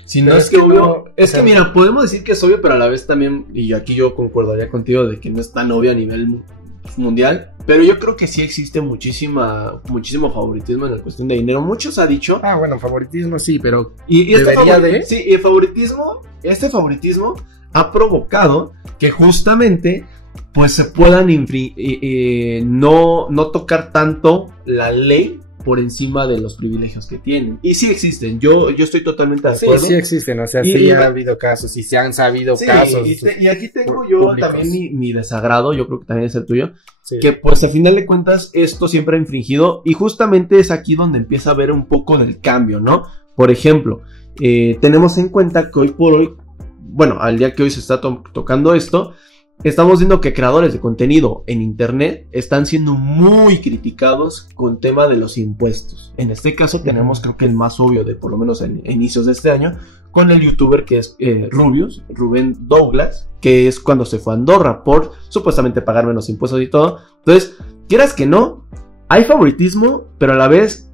Si no es que obvio, es que mira, podemos decir que es obvio, pero a la vez también, y aquí yo concordaría contigo de que no es tan obvio a nivel mundial, pero yo creo que sí existe muchísimo favoritismo en la cuestión de dinero. Muchos ha dicho. Bueno, favoritismo sí, pero Y el favoritismo ha provocado que justamente pues se puedan no tocar tanto la ley por encima de los privilegios que tienen. Y sí existen, yo estoy totalmente de acuerdo. Sí existen, o sea, sí ha habido casos y se han sabido casos. Y aquí tengo yo públicos. También mi desagrado, yo creo que también es el tuyo, sí. Que pues al final de cuentas esto siempre ha infringido y justamente es aquí donde empieza a ver un poco del cambio, ¿no? Por ejemplo, tenemos en cuenta que hoy por hoy, bueno, al día que hoy se está tocando esto, estamos viendo que creadores de contenido en internet están siendo muy criticados con tema de los impuestos. En este caso tenemos creo que el más obvio de por lo menos en inicios de este año con el youtuber que es Rubén Douglas, que es cuando se fue a Andorra por supuestamente pagar menos impuestos y todo. Entonces, quieras que no, hay favoritismo, pero a la vez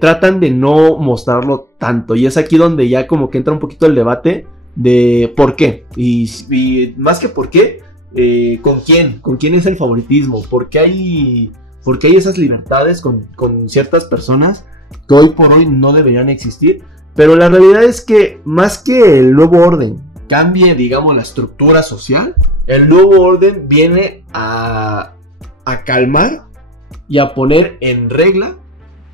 tratan de no mostrarlo tanto. Y es aquí donde ya como que entra un poquito el debate de por qué. Y más que por qué, ¿con quién? ¿Con quién es el favoritismo? ¿Por qué hay esas libertades con ciertas personas que hoy por hoy no deberían existir? Pero la realidad es que más que el nuevo orden cambie, digamos, la estructura social, el nuevo orden viene a calmar y a poner en regla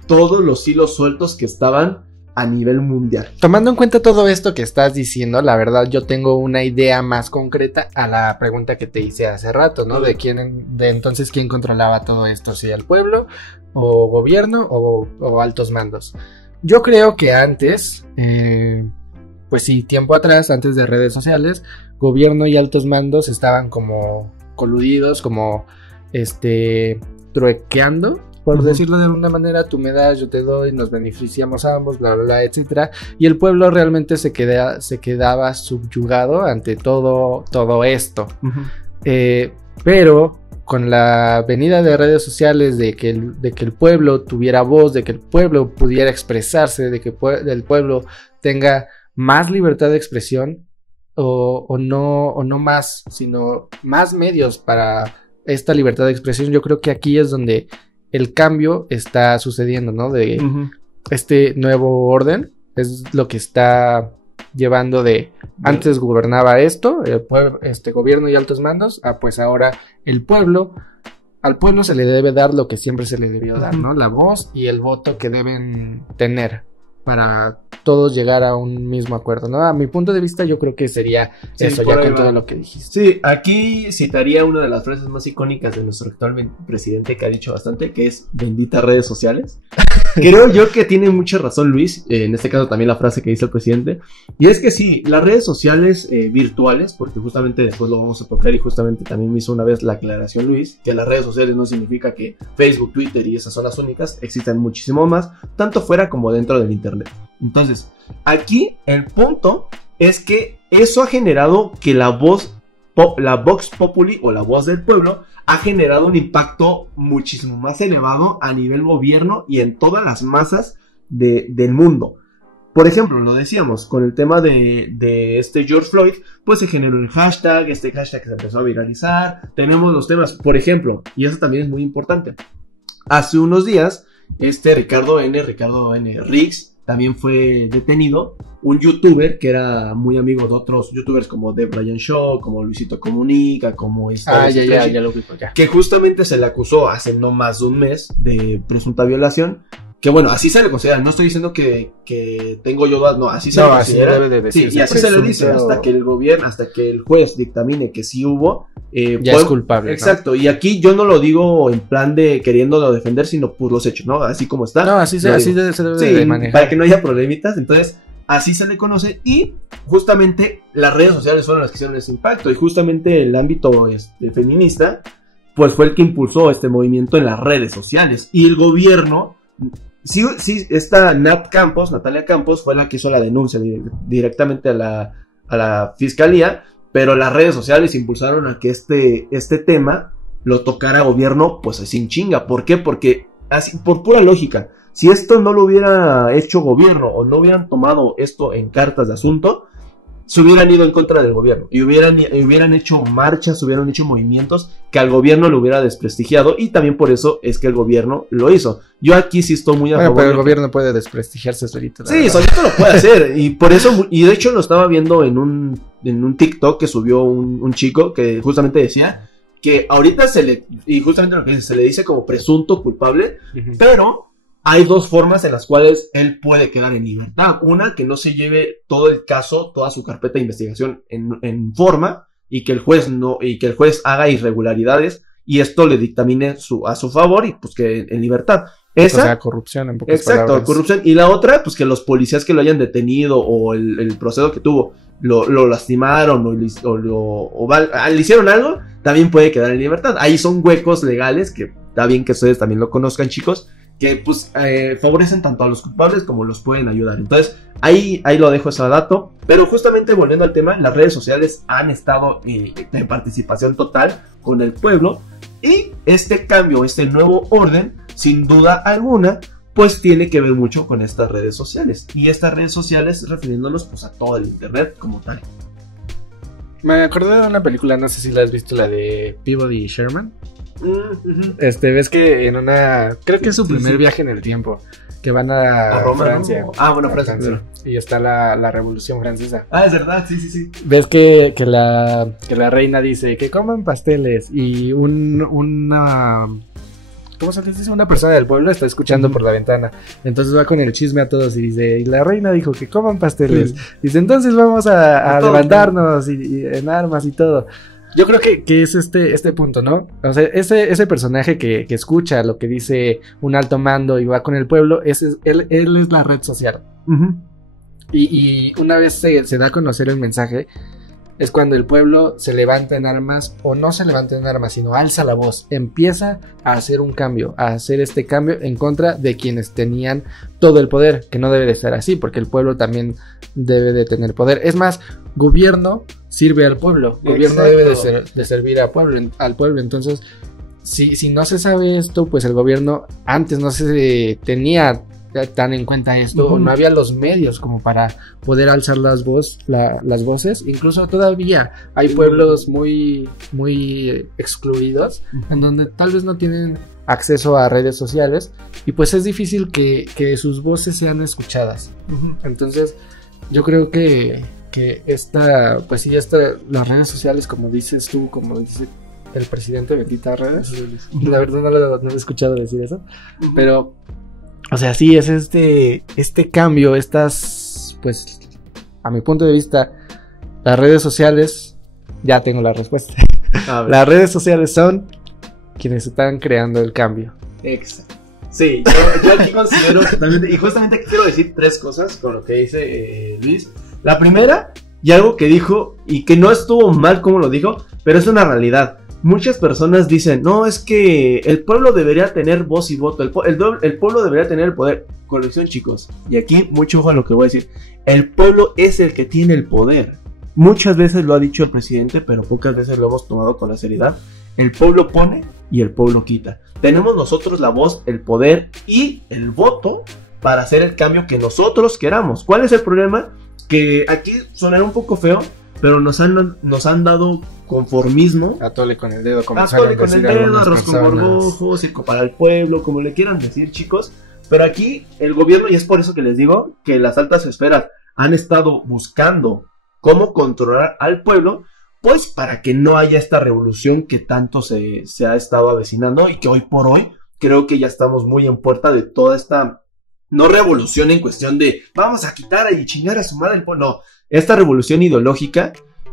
todos los hilos sueltos que estaban a nivel mundial. Tomando en cuenta todo esto que estás diciendo, la verdad yo tengo una idea más concreta a la pregunta que te hice hace rato, ¿no? De entonces quién controlaba todo esto, si el pueblo o gobierno o altos mandos. Yo creo que antes, pues sí, tiempo atrás, antes de redes sociales, gobierno y altos mandos estaban como coludidos, como truequeando, por decirlo de alguna manera, tú me das, yo te doy, nos beneficiamos ambos, bla, bla, bla, etcétera. Y el pueblo realmente se quedaba subyugado ante todo esto. Uh-huh. Pero con la venida de redes sociales, de que el pueblo tuviera voz, de que el pueblo pudiera expresarse, de que el pueblo tenga más libertad de expresión, o no más, sino más medios para esta libertad de expresión, yo creo que aquí es donde el cambio está sucediendo, ¿no? De este nuevo orden es lo que está llevando de antes gobernaba esto, el pueblo, gobierno y altos mandos, pues ahora al pueblo se le debe dar lo que siempre se le debió dar, ¿no? La voz y el voto que deben tener para todos llegar a un mismo acuerdo, ¿no? A mi punto de vista yo creo que sería eso, ya con todo lo que dijiste. Sí, aquí citaría una de las frases más icónicas de nuestro actual presidente que ha dicho bastante, que es bendita redes sociales. Creo yo que tiene mucha razón Luis, en este caso también la frase que dice el presidente, y es que sí, las redes sociales virtuales, porque justamente después lo vamos a tocar y justamente también me hizo una vez la aclaración Luis, que las redes sociales no significa que Facebook, Twitter y esas son las únicas, existen muchísimo más, tanto fuera como dentro del internet. Entonces, aquí el punto es que eso ha generado que la Vox Populi o la voz del pueblo ha generado un impacto muchísimo más elevado a nivel gobierno y en todas las masas del mundo. Por ejemplo, lo decíamos, con el tema de George Floyd, pues se generó el hashtag, hashtag que se empezó a viralizar. Tenemos los temas, por ejemplo, y eso también es muy importante. Hace unos días, Ricardo N. Riggs también fue detenido, un youtuber que era muy amigo de otros youtubers como The Brian Show, como Luisito Comunica, como ya lo vi, ya. Que justamente se le acusó hace no más de un mes de presunta violación, que bueno, así se le considera, no estoy diciendo que tengo yo dudas, no, así se le considera, debe de decir, sí, y así se le dice, hasta que el juez dictamine que sí hubo, ya es culpable. Exacto, ¿no? Y aquí yo no lo digo en plan de queriéndolo defender, sino por los hechos, ¿no? Así como está. No, así se debe de manejar. Para que no haya problemitas, entonces así se le conoce y justamente las redes sociales fueron las que hicieron ese impacto y justamente el ámbito feminista pues fue el que impulsó este movimiento en las redes sociales y el gobierno, sí, esta Natalia Campos fue la que hizo la denuncia directamente a la fiscalía, pero las redes sociales impulsaron a que este tema lo tocara gobierno pues sin chinga. ¿Por qué? Porque así, por pura lógica, si esto no lo hubiera hecho gobierno o no hubieran tomado esto en cartas de asunto, se hubieran ido en contra del gobierno y hubieran hecho marchas, hubieran hecho movimientos que al gobierno lo hubiera desprestigiado, y también por eso es que el gobierno lo hizo. Yo aquí sí estoy muy a favor. Pero el gobierno puede desprestigiarse solito. Sí, solito lo puede hacer, y por eso, y de hecho lo estaba viendo en un TikTok que subió un chico que justamente decía que ahorita y justamente lo que dice, se le dice como presunto culpable, pero hay dos formas en las cuales él puede quedar en libertad. Una, que no se lleve todo el caso, toda su carpeta de investigación en forma, y que el juez haga irregularidades y esto le dictamine a su favor, y pues que en libertad. Esa, o sea, corrupción en pocas exacto, palabras. Corrupción. Y la otra, pues que los policías que lo hayan detenido o el proceso que tuvo lo lastimaron o le hicieron algo, también puede quedar en libertad. Ahí son huecos legales que está bien que ustedes también lo conozcan, chicos, que pues favorecen tanto a los culpables como los pueden ayudar. Entonces ahí lo dejo ese dato. Pero justamente volviendo al tema, las redes sociales han estado en participación total con el pueblo, y este cambio, este nuevo orden, sin duda alguna, pues tiene que ver mucho con estas redes sociales. Y estas redes sociales refiriéndonos pues a todo el internet como tal. Me acordé de una película, no sé si la has visto, la de Peabody Sherman. Ves que en una, creo que es su primer viaje en el tiempo, que van a Roma, Francia. ¿no? Ah, bueno, Francia. Y está la Revolución Francesa. Ah, es verdad, sí. Ves que la reina dice que coman pasteles, y una ¿cómo se dice? Una persona del pueblo está escuchando por la ventana. Entonces va con el chisme a todos y dice, y la reina dijo que coman pasteles. Dice, entonces vamos a levantarnos y en armas y todo. Yo creo que es este punto, ¿no? O sea, ese personaje que escucha lo que dice un alto mando y va con el pueblo, él es la red social. Y una vez se da a conocer el mensaje, es cuando el pueblo se levanta en armas, o no se levanta en armas, sino alza la voz, empieza a hacer un cambio, a hacer este cambio en contra de quienes tenían todo el poder, que no debe de ser así, porque el pueblo también debe de tener poder. Es más, gobierno sirve al pueblo, gobierno debe de servir al pueblo. Entonces, si no se sabe esto, pues el gobierno antes no se tenía tan en cuenta esto, o no había los medios como para poder alzar las voces. Incluso todavía hay pueblos muy excluidos, en donde tal vez no tienen acceso a redes sociales, y pues es difícil que sus voces sean escuchadas. Entonces yo creo que las redes sociales, como dices tú, como dice el presidente, bendita redes, la verdad no lo he escuchado decir eso, pero o sea, sí, es este cambio, pues, a mi punto de vista, las redes sociales, ya tengo la respuesta. Las redes sociales son quienes están creando el cambio. Exacto. Sí, yo aquí considero totalmente, y justamente aquí quiero decir tres cosas con lo que dice Luis. La primera, y algo que dijo, y que no estuvo mal como lo dijo, pero es una realidad. Muchas personas dicen, no, es que el pueblo debería tener voz y voto, el pueblo debería tener el poder. Corrección, chicos, y aquí mucho ojo a lo que voy a decir. El pueblo es el que tiene el poder. Muchas veces lo ha dicho el presidente, pero pocas veces lo hemos tomado con la seriedad. El pueblo pone y el pueblo quita. Tenemos nosotros la voz, el poder y el voto para hacer el cambio que nosotros queramos. ¿Cuál es el problema? Que aquí sonará un poco feo, pero nos han dado conformismo. Atole con el dedo, como atole con el dedo, arroz con gorgojo, circo para el pueblo, como le quieran decir, chicos. Pero aquí el gobierno, y es por eso que les digo que las altas esferas han estado buscando cómo controlar al pueblo, pues para que no haya esta revolución que tanto se ha estado avecinando, y que hoy por hoy creo que ya estamos muy en puerta de toda esta, no revolución en cuestión de vamos a quitar y chingar a su madre el pueblo, no, esta revolución ideológica.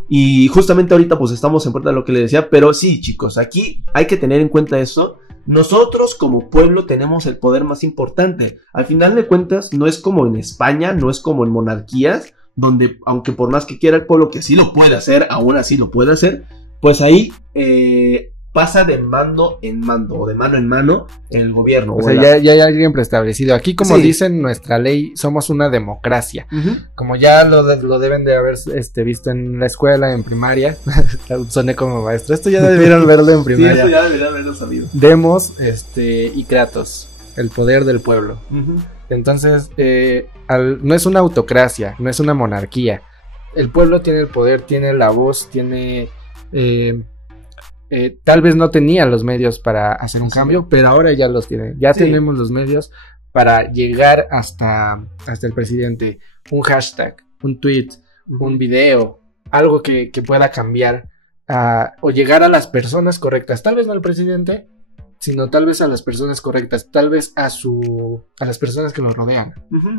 Y justamente ahorita pues estamos en puerta de lo que les decía, pero sí, chicos, aquí hay que tener en cuenta eso. Nosotros como pueblo tenemos el poder más importante. Al final de cuentas no es como en España, no es como en monarquías, donde aunque por más que quiera el pueblo que sí lo puede hacer, aún así lo puede hacer, pues ahí pasa de mando en mando, o de mano en mano, el gobierno. O sea, ya hay alguien preestablecido. Aquí, como dice nuestra ley, somos una democracia. Como ya lo deben de haber visto en la escuela, en primaria. Soné como maestro. Esto ya debieron verlo en primaria. Sí, esto ya deberían haberlo sabido. Demos y Kratos, el poder del pueblo. Entonces, no es una autocracia, no es una monarquía. el pueblo tiene el poder, tiene la voz, tiene... tal vez no tenía los medios para hacer un cambio, pero ahora ya los tiene. Ya tenemos los medios para llegar hasta el presidente. Un hashtag, un tweet, un video, algo que pueda cambiar o llegar a las personas correctas. Tal vez no al presidente, sino tal vez a las personas correctas, tal vez a las personas que nos rodean.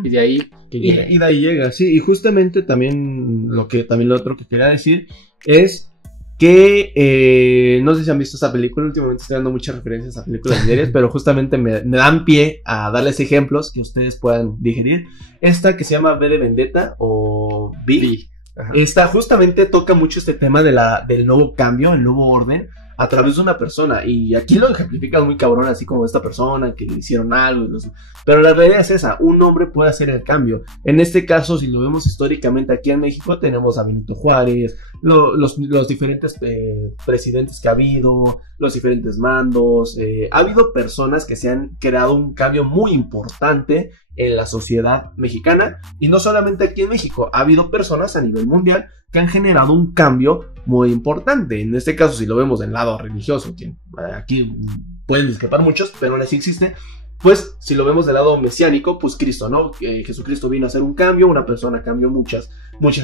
Y de ahí que llegue. Y de ahí llega, sí. Y justamente también lo otro que quería decir es que no sé si han visto esta película. Últimamente estoy dando muchas referencias a películas y series, pero justamente me dan pie a darles ejemplos que ustedes puedan digerir. Esta que se llama V de Vendetta o V. Esta justamente toca mucho este tema del nuevo cambio, el nuevo orden a través de una persona, y aquí lo ejemplifican muy cabrón, así como esta persona que le hicieron algo, pero la realidad es esa: un hombre puede hacer el cambio. En este caso, si lo vemos históricamente aquí en México, tenemos a Benito Juárez, los diferentes presidentes que ha habido, los diferentes mandos, ha habido personas que se han creado un cambio muy importante en la sociedad mexicana, y no solamente aquí en México, ha habido personas a nivel mundial que han generado un cambio muy importante. En este caso, si lo vemos del lado religioso, que aquí pueden discrepar muchos, pero aún así existe. Pues si lo vemos del lado mesiánico, pues Cristo, ¿no? Jesucristo vino a hacer un cambio, una persona cambió muchas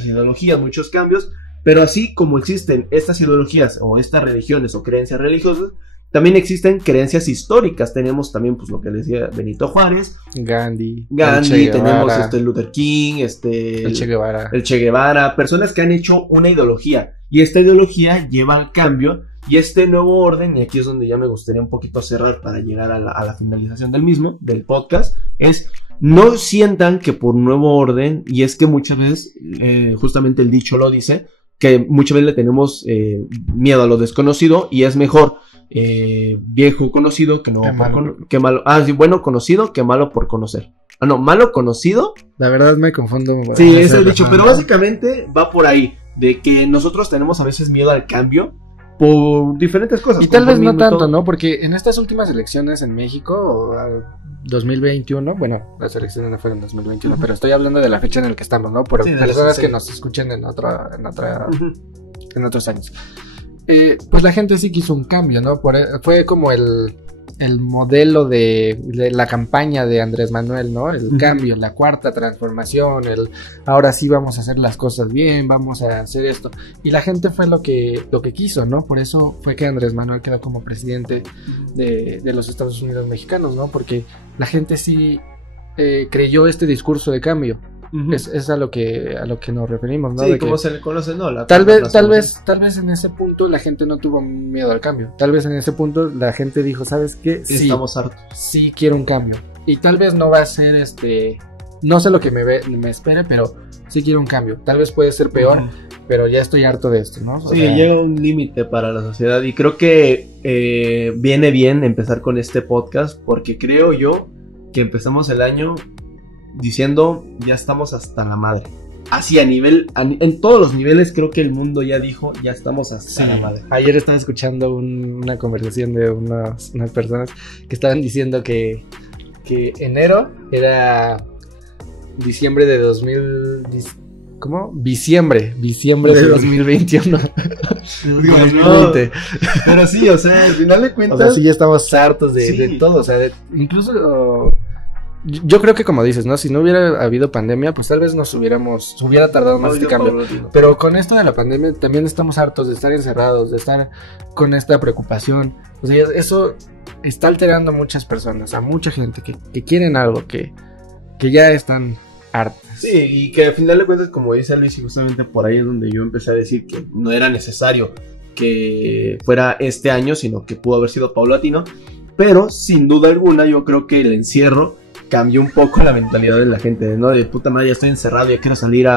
ideologías, muchos cambios, pero así como existen estas ideologías o estas religiones o creencias religiosas, también existen creencias históricas. Tenemos también, pues, lo que decía Benito Juárez, Gandhi, tenemos Luther King, el Che Guevara, personas que han hecho una ideología, y esta ideología lleva al cambio, y este nuevo orden, y aquí es donde ya me gustaría un poquito cerrar para llegar a la finalización del podcast, es: no sientan que por nuevo orden, y es que muchas veces, justamente el dicho lo dice, que muchas veces le tenemos miedo a lo desconocido, y es mejor viejo conocido que no que malo. Bueno conocido que malo por conocer. Malo conocido. La verdad me confundo. Sí, es el dicho, pero básicamente va por ahí, de que nosotros tenemos a veces miedo al cambio por diferentes cosas. Y tal vez no tanto, ¿no? Porque en estas últimas elecciones en México, 2021, bueno, las elecciones no fueron en 2021, pero estoy hablando de la fecha en la que estamos, ¿no? Por personas que nos escuchen en otros años. Pues la gente sí quiso un cambio, ¿no? Fue como el modelo de la campaña de Andrés Manuel, ¿no? El cambio, la cuarta transformación, ahora sí vamos a hacer las cosas bien, vamos a hacer esto. Y la gente fue lo que quiso, ¿no? Por eso fue que Andrés Manuel quedó como presidente de los Estados Unidos mexicanos, ¿no? Porque la gente sí creyó este discurso de cambio. Es a lo que nos referimos, ¿no? Sí, como se le conoce, ¿no? Tal vez en ese punto la gente no tuvo miedo al cambio. Tal vez en ese punto la gente dijo, ¿sabes qué? Sí, estamos hartos. Sí quiero un cambio. Y tal vez no va a ser no sé lo que me espere, pero sí quiero un cambio. Tal vez puede ser peor, pero ya estoy harto de esto, ¿no? Sí, llega un límite para la sociedad, y creo que viene bien empezar con este podcast, porque creo yo que empezamos el año diciendo: ya estamos hasta la madre. Así en todos los niveles, creo que el mundo ya dijo: ya estamos hasta la madre. Ayer estaba escuchando una conversación de unas personas que estaban diciendo que enero era diciembre de 2000... ¿Cómo? Diciembre de 2021. No, pero sí, o sea, al final de cuentas, o sea, sí, ya estamos hartos de todo, o sea, incluso... Yo creo que, como dices, ¿no? Si no hubiera habido pandemia, pues tal vez se hubiera tardado más este cambio. Pero con esto de la pandemia también estamos hartos de estar encerrados, de estar con esta preocupación. O sea, eso está alterando a muchas personas, a mucha gente que quieren algo, que ya están hartas. Sí, y que al final de cuentas, como dice Luis, y justamente por ahí es donde yo empecé a decir que no era necesario que fuera este año, sino que pudo haber sido paulatino. Pero sin duda alguna, yo creo que el encierro cambió un poco la mentalidad de la gente, ¿no? De puta madre, ya estoy encerrado, ya quiero salir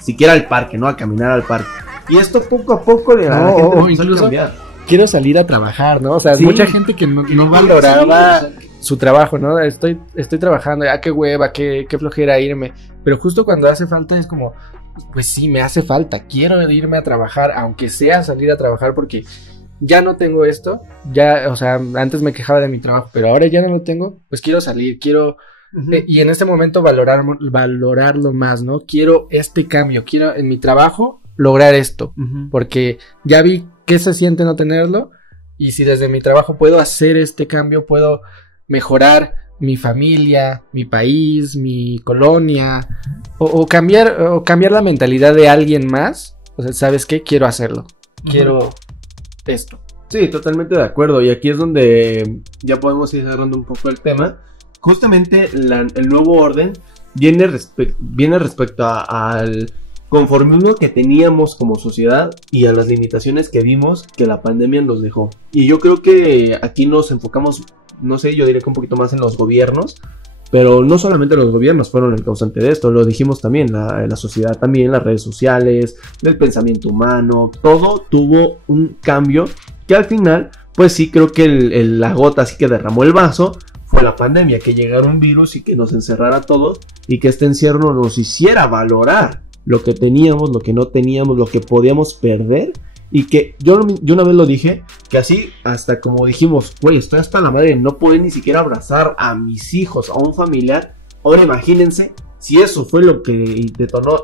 siquiera al parque, ¿no? A caminar al parque. Y esto poco a poco la gente empezó a cambiar. Quiero salir a trabajar, ¿no? O sea, mucha gente que no valoraba su trabajo, ¿no? Estoy trabajando, qué hueva, qué flojera irme. Pero justo cuando hace falta es como, pues sí, me hace falta, quiero irme a trabajar, aunque sea salir a trabajar, porque ya no tengo esto, o sea, antes me quejaba de mi trabajo, pero ahora ya no lo tengo, pues quiero salir, quiero y en este momento valorarlo más, ¿no? Quiero este cambio, quiero en mi trabajo lograr esto, porque ya vi qué se siente no tenerlo, y si desde mi trabajo puedo hacer este cambio, puedo mejorar mi familia, mi país, mi colonia, o cambiar la mentalidad de alguien más. O sea, ¿sabes qué? Quiero hacerlo. Quiero esto. Sí, totalmente de acuerdo. Y aquí es donde ya podemos ir cerrando un poco el tema. Justamente el nuevo orden viene respecto al conformismo que teníamos como sociedad y a las limitaciones que vimos que la pandemia nos dejó. Y yo creo que aquí nos enfocamos, no sé, yo diría que un poquito más en los gobiernos, pero no solamente los gobiernos fueron el causante de esto, lo dijimos también, la sociedad también, las redes sociales, el pensamiento humano, todo tuvo un cambio que al final, pues sí creo que la gota así que derramó el vaso fue la pandemia, que llegara un virus y que nos encerrara a todos y que este encierro nos hiciera valorar lo que teníamos, lo que no teníamos, lo que podíamos perder. Y que yo una vez lo dije, que así hasta como dijimos, güey, estoy hasta la madre, no puedo ni siquiera abrazar a mis hijos, a un familiar. Ahora imagínense si eso fue lo que detonó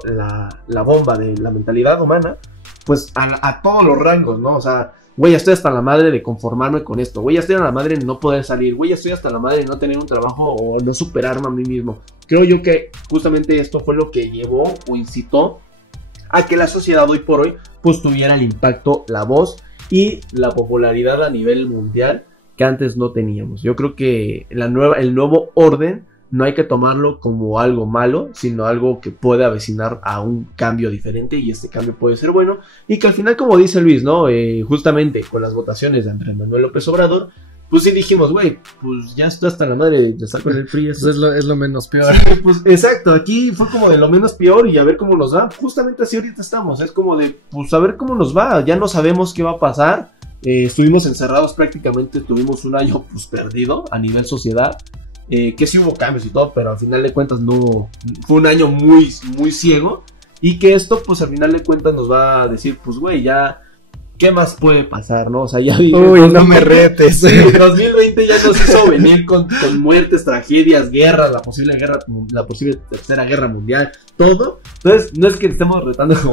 la bomba de la mentalidad humana, pues a todos los rangos, ¿no? O sea, güey, ya estoy hasta la madre de conformarme con esto, güey, ya estoy hasta la madre de no poder salir, güey, ya estoy hasta la madre de no tener un trabajo o no superarme a mí mismo. Creo yo que justamente esto fue lo que llevó o incitó a que la sociedad hoy por hoy pues tuviera el impacto, la voz y la popularidad a nivel mundial que antes no teníamos. Yo creo que el nuevo orden no hay que tomarlo como algo malo, sino algo que puede avecinar a un cambio diferente, y este cambio puede ser bueno, y que al final, como dice Luis, ¿no? Justamente con las votaciones de Andrés Manuel López Obrador, pues sí dijimos, güey, pues ya está hasta la madre de estar con el PRI. Pues es lo menos peor. Sí, pues exacto, aquí fue como de lo menos peor y a ver cómo nos va. Justamente así ahorita estamos, es como de, pues a ver cómo nos va, ya no sabemos qué va a pasar. Estuvimos encerrados prácticamente, tuvimos un año pues perdido a nivel sociedad. Que sí hubo cambios y todo, pero al final de cuentas no, fue un año muy, muy ciego. Y que esto pues al final de cuentas nos va a decir, pues güey, ya... ¿qué más puede pasar, no? O sea, ya vi... Uy, no me retes. El 2020 ya nos hizo venir con muertes, tragedias, guerras, la posible tercera guerra mundial, todo. Entonces, no es que estemos retando como...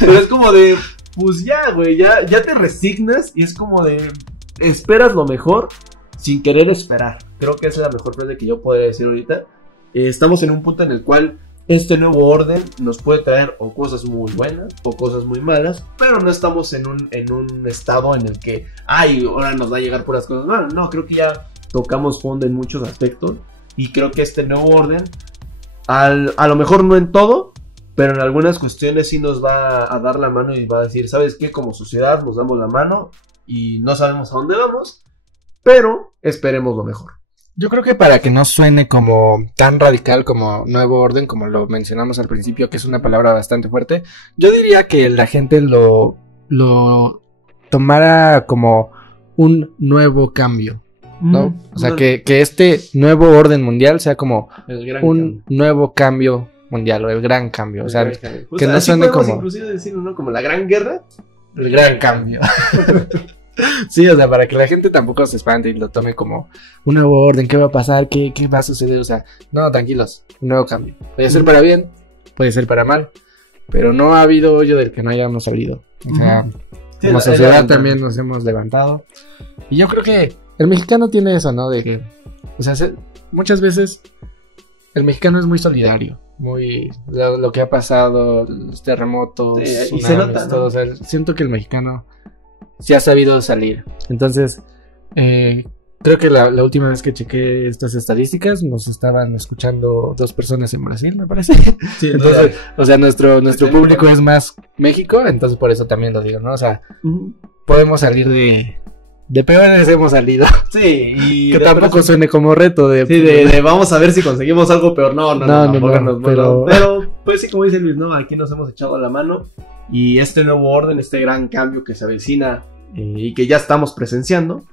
pero es como de... pues ya, güey, ya te resignas y es como de... esperas lo mejor sin querer esperar. Creo que esa es la mejor frase que yo podría decir ahorita. Estamos en un punto en el cual... este nuevo orden nos puede traer o cosas muy buenas o cosas muy malas, pero no estamos en un estado en el que, ay, ahora nos va a llegar puras cosas malas. No, creo que ya tocamos fondo en muchos aspectos y creo que este nuevo orden, a lo mejor no en todo, pero en algunas cuestiones sí nos va a dar la mano y va a decir, ¿sabes qué? Como sociedad nos damos la mano y no sabemos a dónde vamos, pero esperemos lo mejor. Yo creo que para que no suene como tan radical como nuevo orden, como lo mencionamos al principio, que es una palabra bastante fuerte, yo diría que la gente lo tomara como un nuevo cambio, ¿no? O sea, que este nuevo orden mundial sea como un nuevo cambio mundial o el gran cambio. O sea, que no suene como... inclusive decirlo, ¿no? Como la gran guerra, el gran cambio. Sí, o sea, para que la gente tampoco se espante y lo tome como un nuevo orden, ¿qué va a pasar? ¿Qué va a suceder? O sea, no, tranquilos, un nuevo cambio. Puede ser para bien, puede ser para mal, pero no ha habido hoyo del que no hayamos salido. O sea, como sociedad también nos hemos levantado. Y yo creo que el mexicano tiene eso, ¿no? De que, o sea, muchas veces el mexicano es muy solidario. Muy lo que ha pasado, los terremotos, y se nota, ¿no? Todo, o sea, siento que el mexicano se ha sabido salir. Entonces, creo que la última vez que chequé estas estadísticas nos estaban escuchando 2 personas en Brasil, me parece. Sí, entonces, o sea, nuestro público es más México, entonces por eso también lo digo, ¿no? O sea, podemos salir de peores hemos salido. Sí, y que tampoco suene como reto de vamos a ver si conseguimos algo peor. No, pero pues sí, como dice Luis, ¿no? Aquí nos hemos echado la mano. Y este nuevo orden, este gran cambio que se avecina y que ya estamos presenciando,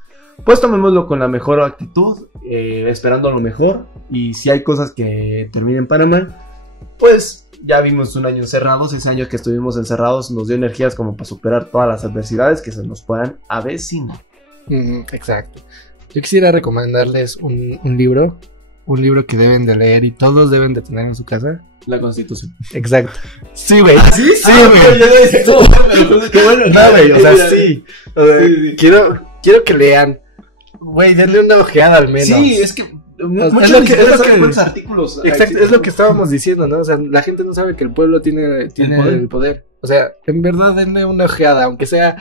pues tomémoslo con la mejor actitud, esperando lo mejor. Y si hay cosas que terminen para mal, pues ya vimos un año encerrados. Ese año que estuvimos encerrados nos dio energías como para superar todas las adversidades que se nos puedan avecinar. Exacto. Yo quisiera recomendarles un libro un libro que deben de leer y todos deben de tener en su casa? La Constitución. Exacto. Sí, güey. ¿Sí? Sí, güey. Qué bueno. No, güey, o sea, Mira, sí. O sea, sí. Quiero que lean. Güey, denle una ojeada al menos. Sí, es que es lo que muchos artículos. Exacto, es lo que estábamos diciendo, ¿no? O sea, la gente no sabe que el pueblo tiene el poder. O sea, en verdad denle una ojeada, aunque sea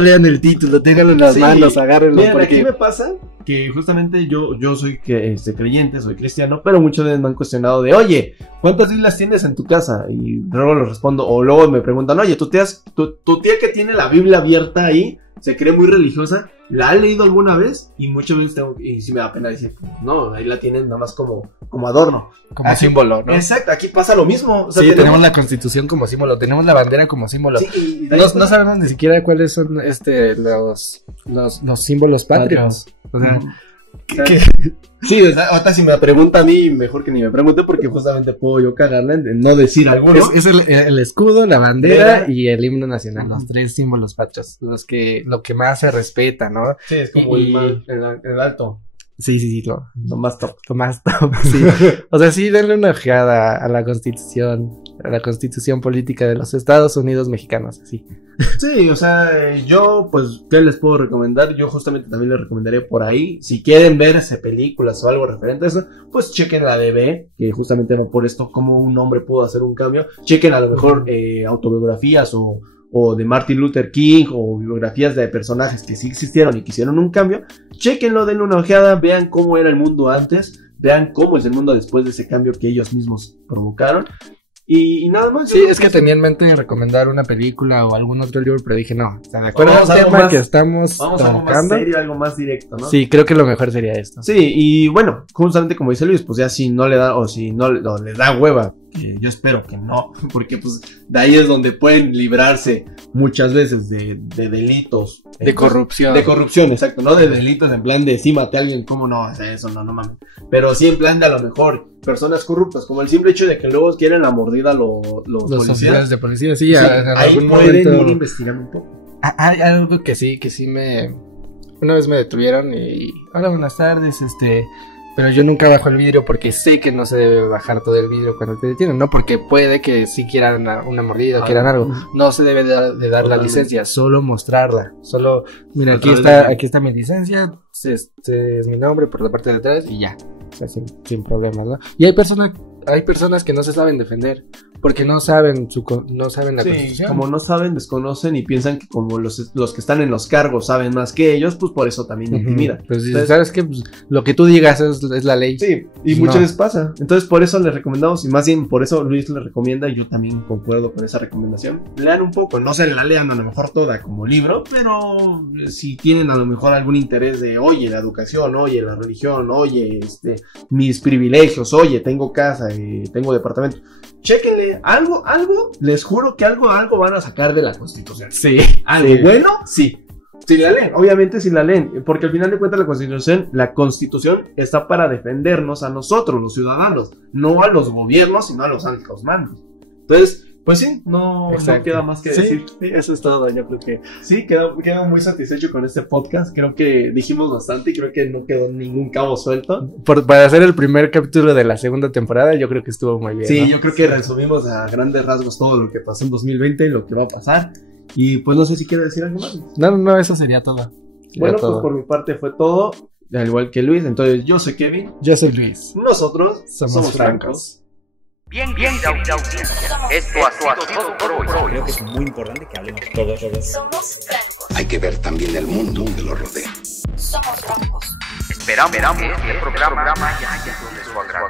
lean el título, ténganlo en las manos, agárrenlo. Miren, porque... aquí me pasa que justamente yo soy creyente, soy cristiano, pero muchos veces me han cuestionado de, oye, ¿cuántas Biblias tienes en tu casa? Y luego les respondo, o luego me preguntan, oye, tu tía que tiene la Biblia abierta ahí, se cree muy religiosa, ¿la ha leído alguna vez? Y muchas veces y sí me da pena decir, no, ahí la tienen nada más como adorno. Como aquí, símbolo, ¿no? Exacto, aquí pasa lo mismo. O sea, sí, tenemos la Constitución como símbolo, tenemos la bandera como símbolo. Sí, no sabemos ni siquiera cuáles son los símbolos patrios. O sea, sí, ahorita si me pregunta a mí, mejor que ni me pregunte porque justamente puedo yo cagarla en no decir alguno. Es el escudo, la bandera y el himno nacional, los tres símbolos patrios, lo que más se respeta, ¿no? Sí, es como el alto. Sí, lo más top. Lo más top, sí. O sea, sí, denle una ojeada a la Constitución política de los Estados Unidos mexicanos, así. Sí, o sea, yo, pues, ¿qué les puedo recomendar? Yo justamente también les recomendaré por ahí, si quieren verse películas o algo referente a eso, pues chequen la de B, que justamente no por esto, cómo un hombre pudo hacer un cambio, chequen a lo mejor autobiografías o de Martin Luther King, o biografías de personajes que sí existieron y que hicieron un cambio, chequenlo, denle una ojeada, vean cómo era el mundo antes, vean cómo es el mundo después de ese cambio que ellos mismos provocaron, y nada más. Sí, es que tenía en mente recomendar una película o algún otro libro, pero dije, no, de acuerdo al tema que estamos vamos a algo más serio, algo más directo, ¿no? Sí, creo que lo mejor sería esto. Sí, y bueno, justamente como dice Luis, pues ya si no le da, o si no les da hueva, que yo espero que no, porque pues de ahí es donde pueden librarse muchas veces de delitos. De corrupción. De corrupción, exacto, no de delitos en plan de sí maté a alguien, ¿cómo no? O sea, eso no mames. Pero sí en plan de a lo mejor personas corruptas, como el simple hecho de que luego quieren la mordida los policías. De policía, sí, ahí pueden ir investigando un poco. Hay algo que sí una vez me detuvieron y hola, buenas tardes, pero yo nunca bajo el vidrio porque sé que no se debe bajar todo el vidrio cuando te detienen, ¿no? Porque puede que sí quieran una mordida o quieran algo. No se debe de dar la licencia, solo mostrarla. Solo, mira, aquí está mi licencia, este es mi nombre por la parte de atrás y ya. O sea, sin problemas, ¿no? Y hay personas que no se saben defender porque no saben la Constitución. Como no saben, desconocen y piensan que como los que están en los cargos saben más que ellos, pues por eso también intimidan. Pues ¿sabes qué? Pues, lo que tú digas es la ley. Sí, y muchas veces pasa. Entonces por eso les recomendamos, y más bien por eso Luis les recomienda, y yo también concuerdo con esa recomendación. Lean un poco, no se la lean a lo mejor toda como libro, pero si tienen a lo mejor algún interés de, oye, la educación, oye, la religión, oye, mis privilegios, oye, tengo casa, tengo departamento. Chéquenle, algo, les juro que algo van a sacar de la Constitución. Sí. ¿Algo bueno? Sí. Si la leen, obviamente si la leen, porque al final de cuentas la Constitución está para defendernos a nosotros, los ciudadanos, no a los gobiernos, sino a los altos mandos. Entonces, pues sí, no queda más que decir. Sí, eso es todo, yo creo que... Sí, quedo muy satisfecho con este podcast, creo que dijimos bastante y creo que no quedó ningún cabo suelto. Para hacer el primer capítulo de la segunda temporada, yo creo que estuvo muy bien, sí, ¿no? Yo creo que resumimos a grandes rasgos todo lo que pasó en 2020 y lo que va a pasar. Y pues no sé si quiere decir algo más. No, eso sería todo. Pues por mi parte fue todo, al igual que Luis. Entonces yo soy Kevin. Yo soy Luis. Nosotros somos francos. Bien, audiencia. Esto ha sido todo por hoy. Creo que es muy importante que hablemos todos. Somos francos. Hay que ver también el mundo que lo rodea. Somos francos. Esperamos que este programa haya sido de su agrado.